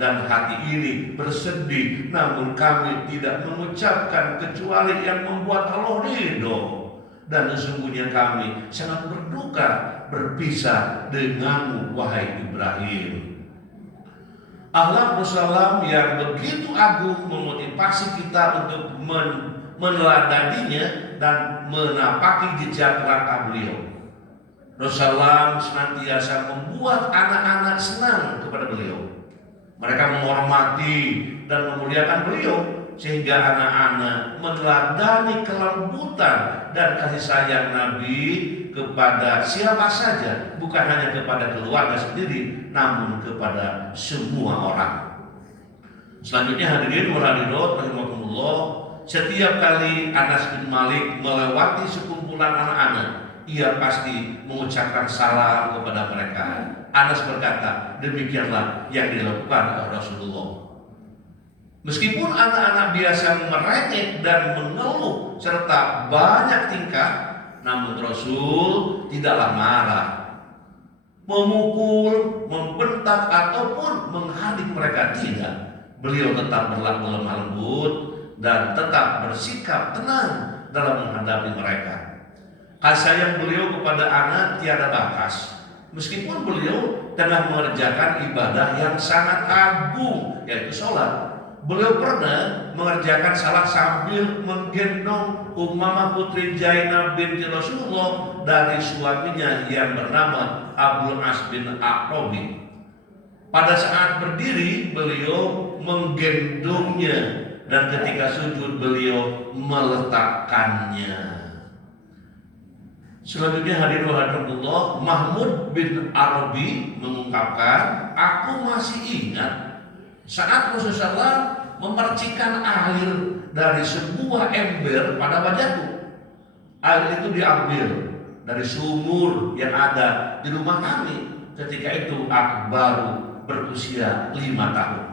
dan hati ini bersedih, namun kami tidak mengucapkan kecuali yang membuat Allah ridho. Dan sesungguhnya kami sangat berduka berpisah denganmu wahai Ibrahim. Akhlak Rasulullah yang begitu agung memotivasi kita untuk meneladaninya dan menapaki jejak langkah beliau. Rasulullah senantiasa membuat anak-anak senang kepada beliau. Mereka menghormati dan memuliakan beliau sehingga anak-anak meneladani kelembutan dan kasih sayang Nabi kepada siapa saja, bukan hanya kepada keluarga sendiri, namun kepada semua orang. Selanjutnya hadirin wa hadirat rahimakumullah, setiap kali Anas bin Malik melewati sekumpulan anak-anak, ia pasti mengucapkan salam kepada mereka. Anas berkata, demikianlah yang dilakukan oleh Rasulullah. Meskipun anak-anak biasa merengek dan mengeluh serta banyak tingkah, namun Rasul tidaklah marah, memukul, membentak ataupun menghadik mereka, tidak. Beliau tetap berlaku lemah lembut dan tetap bersikap tenang dalam menghadapi mereka. Kasih sayang beliau kepada anak tiada batas, meskipun beliau tengah mengerjakan ibadah yang sangat agung, yaitu sholat. Beliau pernah mengerjakan salat sambil menggendong Ummamah putri Zainab binti Rasulullah dari suaminya yang bernama Abdul As bin Aqrabi. Pada saat berdiri beliau menggendongnya dan ketika sujud beliau meletakkannya. Selanjutnya hadirin rahimakumullah, Mahmud bin Arabi mengungkapkan, aku masih ingat saat Rasulullah memercikan air dari sebuah ember pada wajahku. Air itu diambil dari sumur yang ada di rumah kami. Ketika itu aku baru berusia 5 tahun.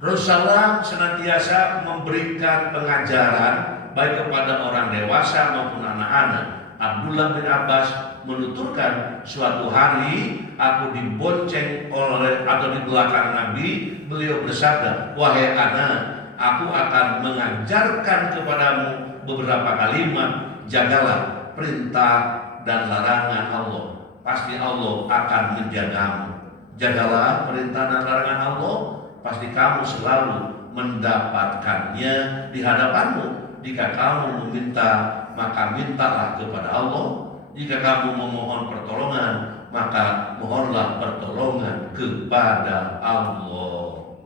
Rasulullah senantiasa memberikan pengajaran baik kepada orang dewasa maupun anak-anak. Abdullah bin Abbas menuturkan, suatu hari aku dibonceng oleh atau di belakang Nabi, beliau bersabda, wahai anak, aku akan mengajarkan kepadamu beberapa kalimat, jagalah perintah dan larangan Allah, pasti Allah akan menjagamu. Jagalah perintah dan larangan Allah, pasti kamu selalu mendapatkannya di hadapanmu. Jika kamu meminta, maka mintalah kepada Allah. Jika kamu memohon pertolongan, maka mohonlah pertolongan kepada Allah.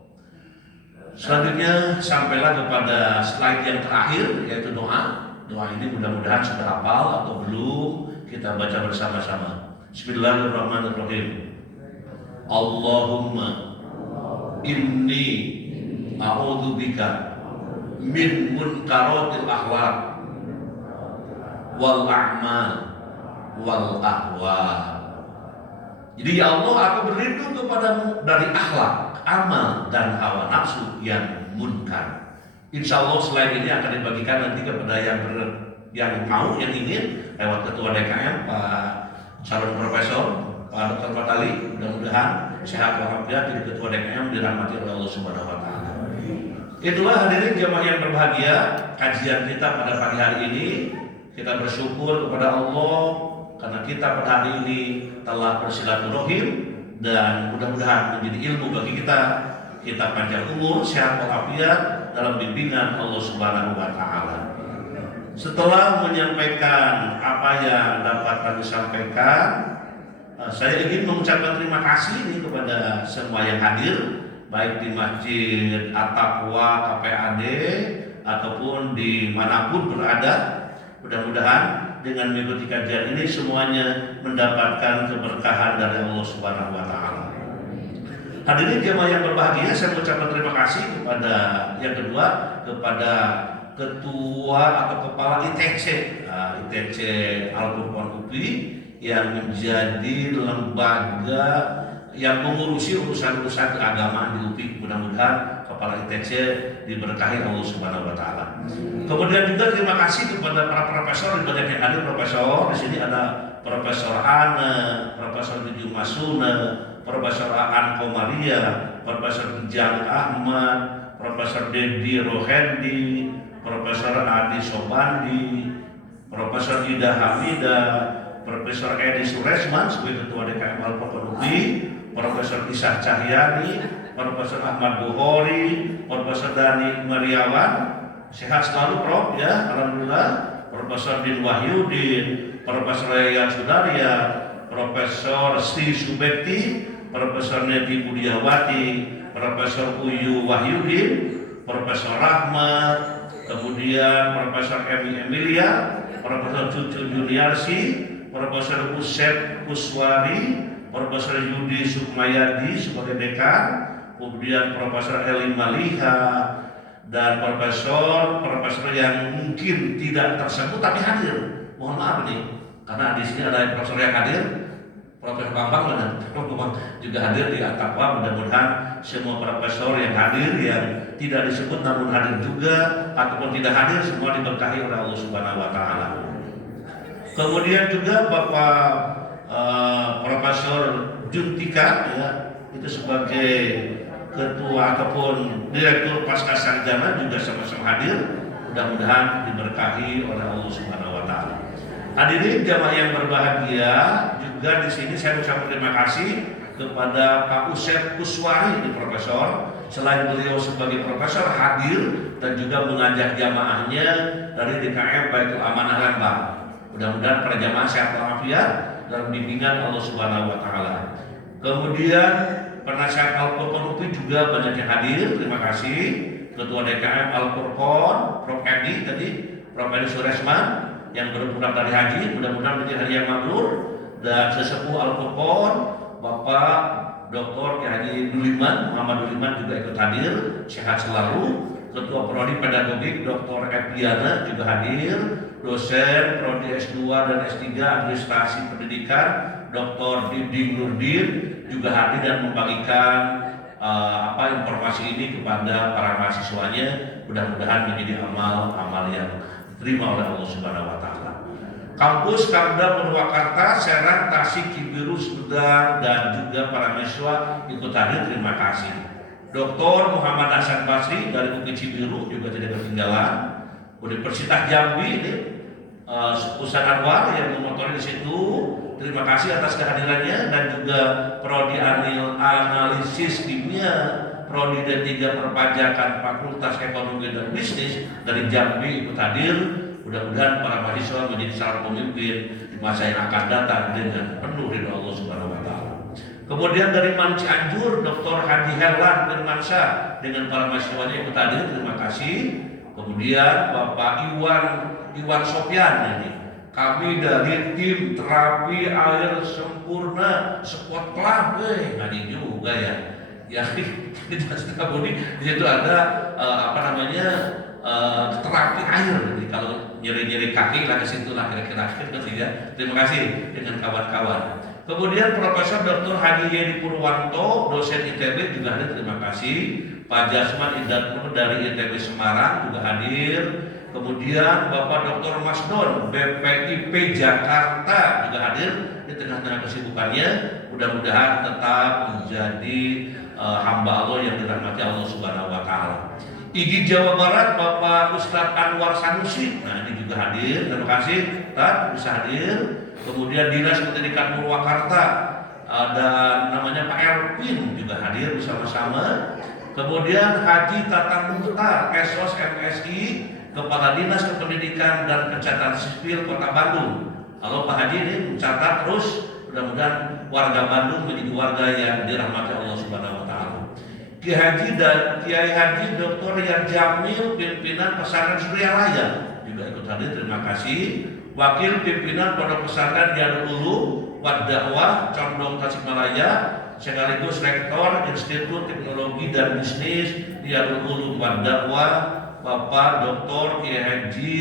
Selanjutnya sampailah kepada slide yang terakhir, yaitu doa. Doa ini mudah-mudahan sudah hafal atau belum, kita baca bersama-sama. Bismillahirrahmanirrahim. Allahumma inni a'udzubika min munkaratil akhlaq wal a'mal wal ahwa. Jadi ya Allah, aku berlindung kepadamu dari akhlak, amal dan hawa nafsu yang munkar. Insya Allah slide ini akan dibagikan nanti kepada yang mau, yang ingin, lewat ketua DKM Pak calon profesor Pak Dr. Fatali. Mudah-mudahan sehat walafiat jadi ketua DKM, dirahmati oleh Allah Subhanahu wa taala. Itulah hadirin jamaah yang berbahagia, kajian kita pada pagi hari ini. Kita bersyukur kepada Allah karena kita pada hari ini telah bersilaturahim dan mudah-mudahan menjadi ilmu bagi kita. Kita panjang umur, sehat walafiat dalam bimbingan Allah Subhanahu wa taala. Setelah menyampaikan apa yang dapat kami sampaikan, saya ingin mengucapkan terima kasih ini kepada semua yang hadir, baik di Masjid At-Taqwa KPAD ataupun dimanapun berada. Mudah-mudahan dengan mengikuti kajian ini semuanya mendapatkan keberkahan dari Allah Subhanahu wa taala. Hadirin jemaah yang berbahagia, saya mengucapkan terima kasih kepada yang kedua, kepada ketua atau kepala ITC Al-Qur'an UPI yang menjadi lembaga yang mengurusi urusan-urusan keagamaan di UPI. Mudah-mudahan kepala ITC diberkahi Allah Subhanahu wa taala. Kemudian juga terima kasih kepada para profesor, banyak yang hadir profesor. Di sini ada Profesor Ana, Profesor Biju Masuna, Profesor Aan Komaria, Profesor Kijang Ahmad, Profesor Dedi Rohendi, Profesor Adi Sobandi, Profesor Ida Hamida, Profesor Edi Suresman sebagai Ketua DKM Al-Qur'an UPI, Profesor Isah Cahyani, Profesor Ahmad Bukhori, Profesor Dani Mariawan, sehat selalu Prof ya, alhamdulillah. Profesor Din Wahyudin, Profesor Yaya Sudarya, Profesor Sri Subekti, Profesor Nedi Budiawati, Profesor Uyu Wahyudin, Profesor Rahmat, kemudian Profesor Emi Emilia, Profesor Cucu Juniarsi, Profesor Usep Kuswari, Profesor Yudi Sukmayadi sebagai dekan, kemudian Profesor Eli Maliha, dan profesor yang mungkin tidak tersebut tapi hadir. Mohon maaf nih, karena di sini ada profesor yang hadir, Profesor Bambang dan juga hadir di At-Taqwa. Mudah-mudahan semua profesor yang hadir, yang tidak disebut namun hadir juga ataupun tidak hadir, semua diberkahi oleh Allah Subhanahu wa taala. Kemudian juga Bapak Profesor Juntika ya, itu sebagai ketua ataupun direktur pasca sarjana juga sama-sama hadir. Mudah-mudahan diberkahi oleh Allah Subhanahu wa taala. Hadirin jamaah yang berbahagia, juga di sini saya ucapkan terima kasih kepada Pak Usep Kuswari di Profesor. Selain beliau sebagai profesor hadir dan juga mengajak jamaahnya dari DKM Baitul Amanah Lembang. Mudah-mudahan para jamaah sehat walafiat dalam bimbingan Allah Subhanahu wa taala. Kemudian penasihat Al-Qur'an UPI juga banyak yang hadir. Terima kasih Ketua DKM Al-Qur'an Prof. Edi tadi, Prof. Edi Suresman yang baru pulang dari haji. Mudah-mudahan menjadi hari yang mabrur. Dan sesepuh Al-Qur'an Bapak Dr. Haji Duliman, Muhammad Duliman juga ikut hadir, sehat selalu. Ketua Prodi Pedagogik Dr. Epiana juga hadir. Dosen Prodi S2 dan S3 Administrasi Pendidikan Dr. Diding Nurdin juga hadir dan membagikan informasi ini kepada para mahasiswanya. Mudah-mudahan menjadi amal yang diterima oleh Allah Subhanahu wa taala. Kampus Kamda Purwakarta, Serang, Tasik, Cibiru, Sumedang, dan juga para mahasiswa ikut hadir. Terima kasih. Dr. Muhammad Hasan Basri dari UPI Cibiru juga tidak ketinggalan. Universitas Jambi ini Ustaz Anwar yang memotori di situ. Terima kasih atas kehadirannya, dan juga Prodi Analisis Kimia, Prodi D3 Perpajakan Fakultas Ekonomi dan Bisnis dari Jambi ikut hadir. Mudah-mudahan para mahasiswa menjadi calon pemimpin di masa yang akan datang dengan penuh ridho Allah Subhanahu wa taala. Kemudian dari Cianjur, Dr. Haji Herlan Firmansyah dengan para mahasiswanya ikut hadir. Terima kasih. Kemudian Bapak Iwan Sopyan ini. Kami dari tim terapi air sempurna Sport Club, ini juga ya. Ya, di situ ada terapi air. Jadi kalau nyeri-nyeri kaki lah ke situ lah kira-kira ya. Terima kasih dengan kawan-kawan. Kemudian Profesor Dr. Haji Yedi Purwanto, dosen ITB juga hadir. Terima kasih. Pak Jasman Indarpur dari ITB Semarang juga hadir. Kemudian Bapak Dr. Masdon BPIP Jakarta juga hadir di tengah-tengah kesibukannya. Mudah-mudahan tetap menjadi hamba Allah yang dirahmati Allah Subhanahu wa taala. IGI Jawa Barat Bapak Ustadz Anwar Sanusi, nah ini juga hadir. Terima kasih Ustadz bisa hadir. Kemudian Dinas Pendidikan Purwakarta ada namanya Pak Erwin juga hadir bersama-sama. Kemudian Haji Tata Muhtar SOS MSI, Kepala Dinas Kependidikan dan Pencatatan Sipil Kota Bandung. Halo Pak Haji, ini mencatat terus. Mudah-mudahan warga Bandung menjadi warga yang dirahmati Allah Subhanahu wa taala. Kiai Haji Dr. Yan Jamil, pimpinan pesantren Suryalaya juga ikut hadir. Terima kasih. Wakil pimpinan Pondok Pesantren Darul Ulum Wad Dakwah Condong Tasikmalaya, sekaligus Rektor Institut Teknologi dan Bisnis Darul Ulum Wad Dakwah Bapak Dr. Kiai Haji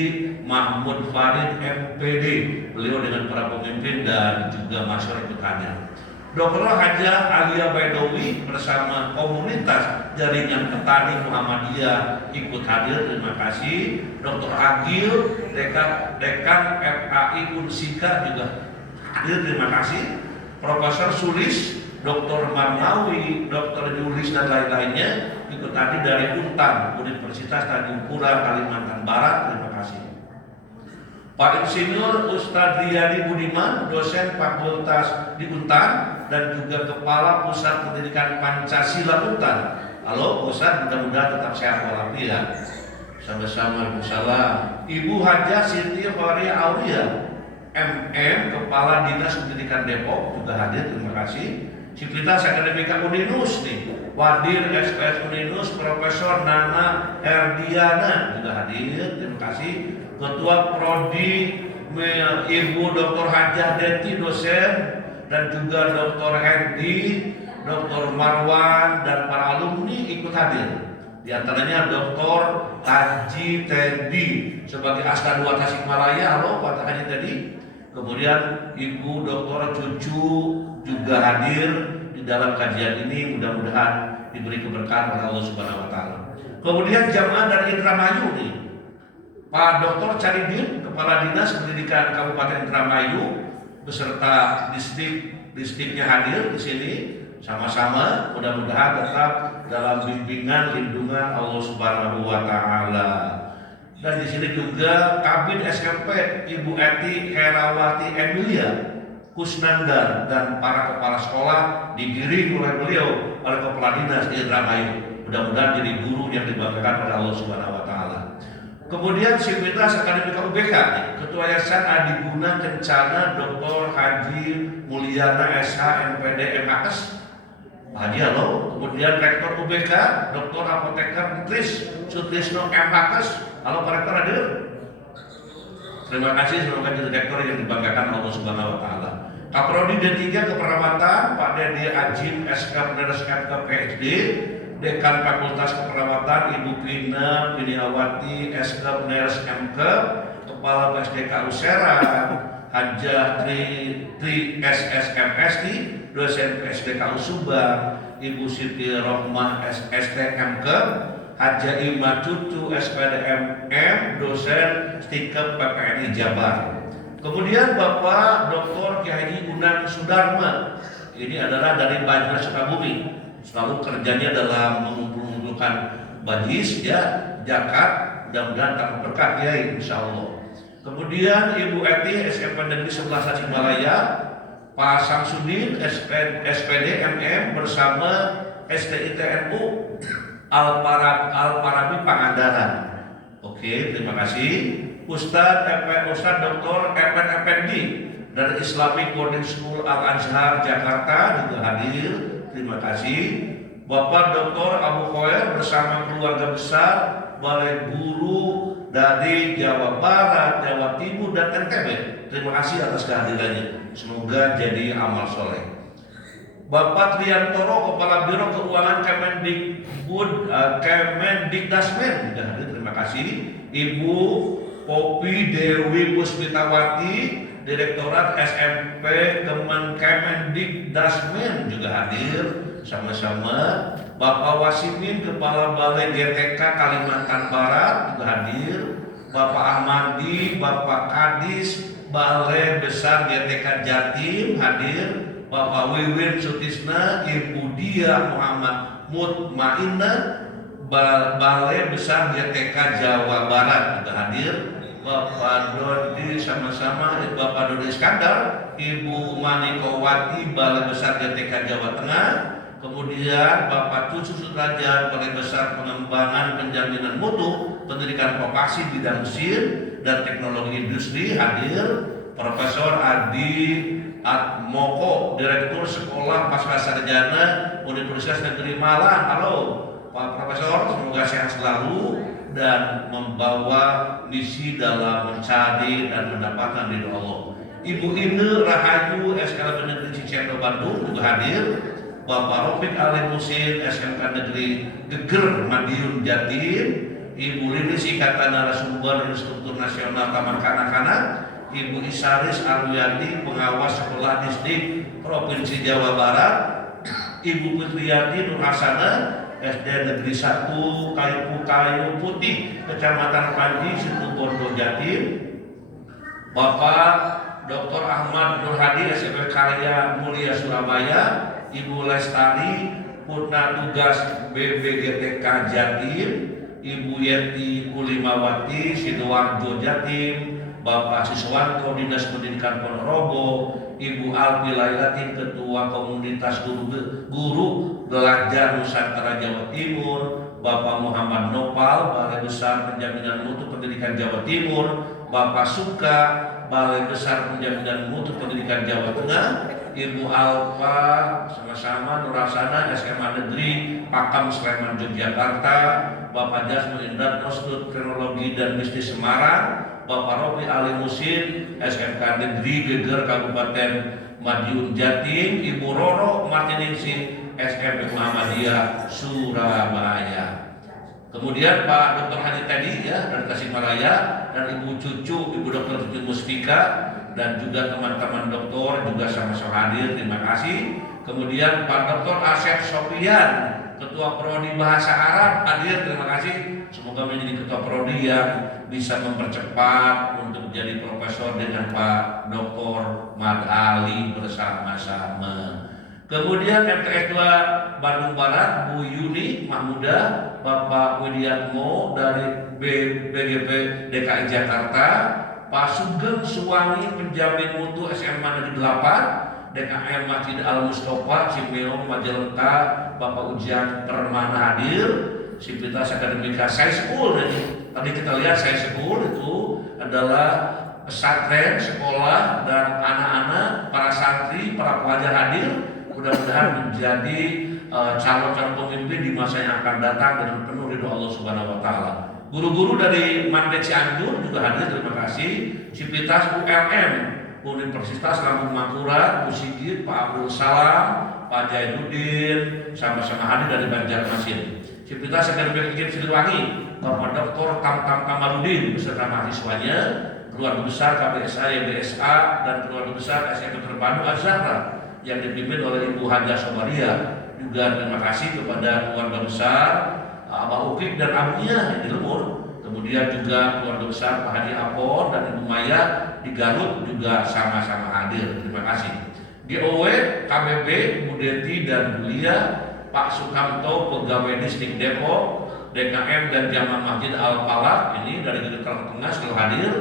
Mahmud Farid MPD. Beliau dengan para pemimpin dan juga masyarakat ikut hadir. Dr. Hajah Alia Baidowi bersama komunitas jaringan petani Muhammadiyah ikut hadir. Terima kasih. Dr. Agil Dekan FAI Unsika juga hadir. Terima kasih. Profesor Sulis, Dr. Marnawi, Dr. Julis dan lain-lainnya ikut hadir dari Untan Universitas Tanjung Pura Kalimantan Barat. Terima kasih. Pak Insinyur Ustadz Riyadi Budiman, dosen fakultas di Untan dan juga Kepala Pusat Pendidikan Pancasila Untan. Halo Ustadz, mudah-mudahan tetap sehat walafiat. Sama-sama. Waalaikumsalam. Ibu Hajah Siti Faria Aulia MM, Kepala Dinas Pendidikan Depok juga hadir. Terima kasih. Sivitas Akademika Uninus nih, Wadir SPS Uninus Profesor Nana Herdiana juga hadir. Terima kasih. Ketua Prodi Ibu Dr. Hajah Deti dosen, dan juga Dr. Hendi, Dr. Marwan dan para alumni ikut hadir. Di antaranya Dr. Haji Teddy sebagai Aska 2 Tasikmalaya. Halo Pak Haji Teddy. Kemudian Ibu Dr. Cucu juga hadir di dalam kajian ini. Mudah-mudahan diberi keberkahan oleh Allah Subhanahu wa taala. Kemudian jamaah dari Indramayu nih, Pak Dr. Caridin, Kepala Dinas Pendidikan Kabupaten Indramayu beserta distrik-distriknya hadir di sini. Sama-sama mudah-mudahan tetap dalam bimbingan lindungan Allah Subhanahu wa taala. Dan di sini juga Kabin SMP Ibu Eti Herawati Emilia Kusnandar dan para kepala sekolah digiring oleh beliau oleh Kepala Dinas Indramayu. Mudah-mudahan jadi guru yang dibanggakan oleh Allah Subhanahu wa taala. Kemudian Sivitas Akademika UBK, Ketua Yayasan Adi Guna Kencana Dr. Haji Mulyana SH MPD MAS. Haji halo. Kemudian Rektor UBK Dr. Apoteker Tris Sutrisno MAS. Halo Pak Rektor hadir. Terima kasih semoga jadi rektor yang dibanggakan Allah Subhanahu wa taala. Kaprodi D3 Keperawatan Pak Dedi Ajin SK Penerus MK PhD. Dekan Fakultas Keperawatan Ibu Pina Piniawati SK Penerus MK. Kepala PSDK Usera Hajah Tri SSMSI. Dosen PSDK Subang Ibu Siti Rohmah STMK. Haja Ima Cucu SPDMM, dosen Stikep PPNI Jabar. Kemudian Bapak Dr. Kiai Unang Sudarma, ini adalah dari Bajis Sukabumi. Selalu kerjanya dalam mengumpulkan bajis, ya, zakat, mudah-mudahan tak berkah ya, insya Allah. Kemudian Ibu Eti SMP Negeri 11 Tasikmalaya, Pak Samsudin SPD MM bersama STITNU Al-Farabi Pangandaran. Oke, terima kasih. Ustadz Dr. Epen Effendi dari Islamic Boarding School Al-Azhar Jakarta juga hadir. Terima kasih. Bapak Dr. Abu Khoer bersama keluarga besar Balai Guru dari Jawa Barat, Jawa Timur, dan NTB. Terima kasih atas kehadirannya. Semoga jadi amal soleh. Bapak Triantoro, Kepala Biro Keuangan Kemendikdasmen juga hadir, terima kasih. Ibu Popi Dewi Puspitawati, Direktorat SMP Kemendikdasmen juga hadir sama-sama. Bapak Wasimin, Kepala Balai GTK Kalimantan Barat juga hadir. Bapak Ahmadi, Bapak Kadis Balai Besar GTK Jatim hadir. Bapak Wiwin Sutisna, Ibu Dia Muhammad Mutmainah, Balai Besar GTK Jawa Barat juga hadir. Bapak Dodi sama-sama, Bapak Dodi Iskandar, Ibu Manikowati, Balai Besar GTK Jawa Tengah. Kemudian Bapak Cucu Sudrajat, Balai Besar Pengembangan Penjaminan Mutu Pendidikan Vokasi Bidang Mesin dan Teknologi Industri hadir. Profesor Adi Atmoko, Direktur Sekolah Pascasarjana Universitas Negeri Malang. Halo Pak Profesor, semoga sehat selalu dan membawa misi dalam mencari dan mendapatkan ridho Allah. Ibu Ine Rahayu, SKLB Negeri Cicendo Bandung juga hadir. Bapak Rofik Ali Musin, SMK Negeri Geger Madiun Jatim. Ibu Lini Sikatan Narasumber Instruktur Nasional Taman Kanak-Kanak. Ibu Isaris Arwiyati, Pengawas Sekolah Distrik Provinsi Jawa Barat. Ibu Putriyati Nur Hasana, SD Negeri 1 Kayu Putih, Kecamatan Panji, Situbondo, Jatim. Bapak Dr. Ahmad Nur Hadi, SMP Karya Mulia Surabaya. Ibu Lestari, Putna Tugas BBGTK Jatim. Ibu Yeti Kulimawati, Sidoarjo Jatim. Bapak Siswanto, Dinas Pendidikan Ponorogo. Ibu Alpi Lailatin, Ketua Komunitas Guru Belajar Nusantara Jawa Timur. Bapak Muhammad Nopal, Balai Besar Penjaminan Mutu Pendidikan Jawa Timur. Bapak Suka, Balai Besar Penjaminan Mutu Pendidikan Jawa Tengah. Ibu Alfa sama-sama Nurasana, SMA Negeri Pakam Sleman Yogyakarta. Bapak Jasmine Indra, Institut Teknologi dan Bisnis Semarang. Bapak Rofi Ali Musin, SMK Negeri Geger Kabupaten Madiun Jatim. Ibu Roro Martiningsi, SMP Muhammadiyah Surabaya. Kemudian Pak Dr. Hadi tadi ya dari Tasikmalaya, dan Ibu Cucu, Ibu Dr. Cucu Mustika, dan juga teman-teman dokter juga sama-sama hadir. Terima kasih. Kemudian Pak Dr. Asep Sofian, Ketua Prodi Bahasa Arab hadir. Terima kasih. Semoga menjadi Ketua Prodi yang bisa mempercepat untuk menjadi profesor dengan Pak Dr. Mad Ali bersama-sama. Kemudian MTS 2 Bandung Barat, Bu Yuni Mahmuda, Bapak Widiatmo dari BGP DKI Jakarta. Pak Sugeng Suwangi penjamin mutu SMA Negeri 8 DKM Masjid Al Mustofa Cimeong Majalengka, Bapak Ujian Permana hadir. Sivitas Akademika High School, tadi kita lihat High School itu adalah pesantren, sekolah, dan anak-anak, para santri, para pelajar hadir. Mudah-mudahan menjadi calon-calon pemimpin di masa yang akan datang dengan penuh ridho Allah Subhanahu Wa Taala. Guru-guru dari Mande Cianjur juga hadir, terima kasih. Sivitas ULM Universitas Lampung Mangkurat, Bu Sigit, Pak Abdul Salam, Pak Jainuddin, sama-sama hadir dari Banjarmasin. Sivitas Akademik Iklim Siliwangi, Bapak Dr. Tamtam Kamarudin beserta mahasiswanya, keluarga besar KBSA, YBSA, dan keluarga besar SMP Terpadu Az-Zahra yang dipimpin oleh Ibu Haja Somaria. Juga terima kasih kepada keluarga besar Abah Ukik dan Abnya di Lemur. Kemudian juga keluarga besar Pak Haji Apon dan Ibu Maya di Garut juga sama-sama hadir. Terima kasih. GOW, KBB, Bu Deti dan Bu Lia, Pak Sukamto, pegawai distrik Depok, DKM dan Jamaah Masjid Al-Falak ini dari Gereja Tengah selalu hadir.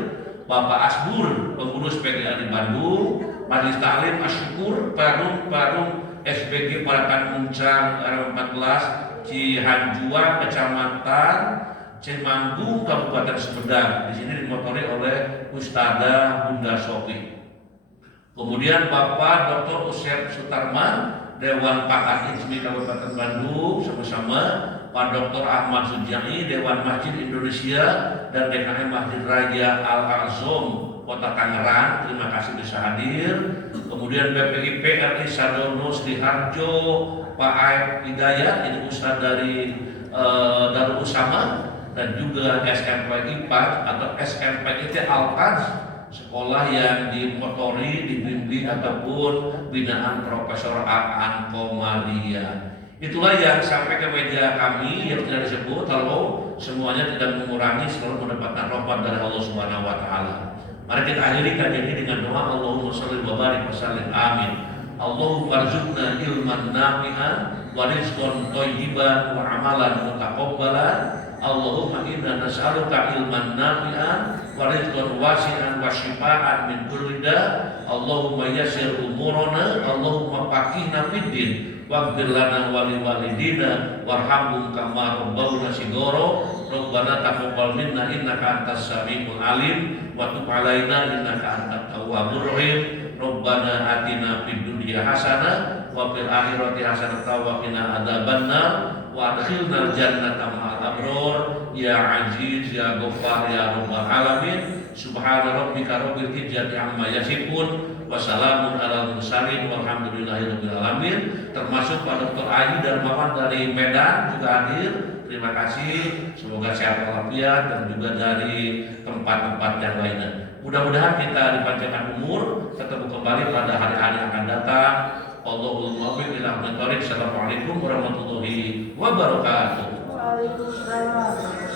Bapak Asbur, pengurus PGA di Bandung, Majelis Taklim Asyukur, Parung SBG Parakan Muncang RW14 Cihanjuang, Kecamatan Cimanggu, Kabupaten Sumedang. Di sini dimotori oleh Ustadzah Bunda Sofi. Kemudian Bapak Dr. Usep Sutarman, Dewan Pakar Ijmi Kabupaten Bandung, sama-sama Pak Dr. Ahmad Sujani, Dewan Masjid Indonesia dan DKM Masjid Raya Al-Azom Kota Tangerang, terima kasih bisa hadir. Kemudian BPIP RI Sadono Sriharjo, Pak Aib Hidayat, ini Ustadz dari Darul Usama, dan juga SMP IPA atau SMP IT Al-Qadz, sekolah yang dimotori, dibimbing ataupun binaan Profesor Aan Komaria. Itulah yang sampai ke meja kami yang tidak disebut, kalau semuanya tidak mengurangi selalu mendapatkan rahmat dari Allah Subhanahu Wa Taala. Mari kita akhiri kajian ini dengan doa. Allahumma sholli wa barik wa sallim, amin. Allahumma rzuqna ilman nafi'an wa rizqan thayyiban wa amalan mutaqabbalan. Allahumma inna nas'aluka ilman nafi'an wa rizqan wasi'an wa shifaan min kulli da'. Allahumma yassir umurana, Allahumma faqihna fid din, waghfir lana wa li walidina warhamhum kama rabbawna shighara. Rabbana taqabbal minna innaka antas samiul alim wa tub alaina innaka antat tawwabur rahim. Rabbana atina fid dunya hasanah wa fil akhirati hasanah wa qina adzabannar wa adkhilnal jannata ma'al abrar ya aziz ya ghaffar ya rabbal alamin. Subhana rabbika rabbil izzati amma yasifun wa salamun alal mursalin walhamdulillahi rabbil alamin. Termasuk Pak Dr. Ayu Darmawan dari Medan juga hadir. Terima kasih, semoga sehat walafiat, dan juga dari tempat-tempat yang lainnya. Mudah-mudahan kita dipanjangkan umur, ketemu kembali pada hari-hari yang akan datang. Allahumma muwaffiq ila aqwamit thoriq. Assalamualaikum warahmatullahi wabarakatuh. Waalaikumsalam.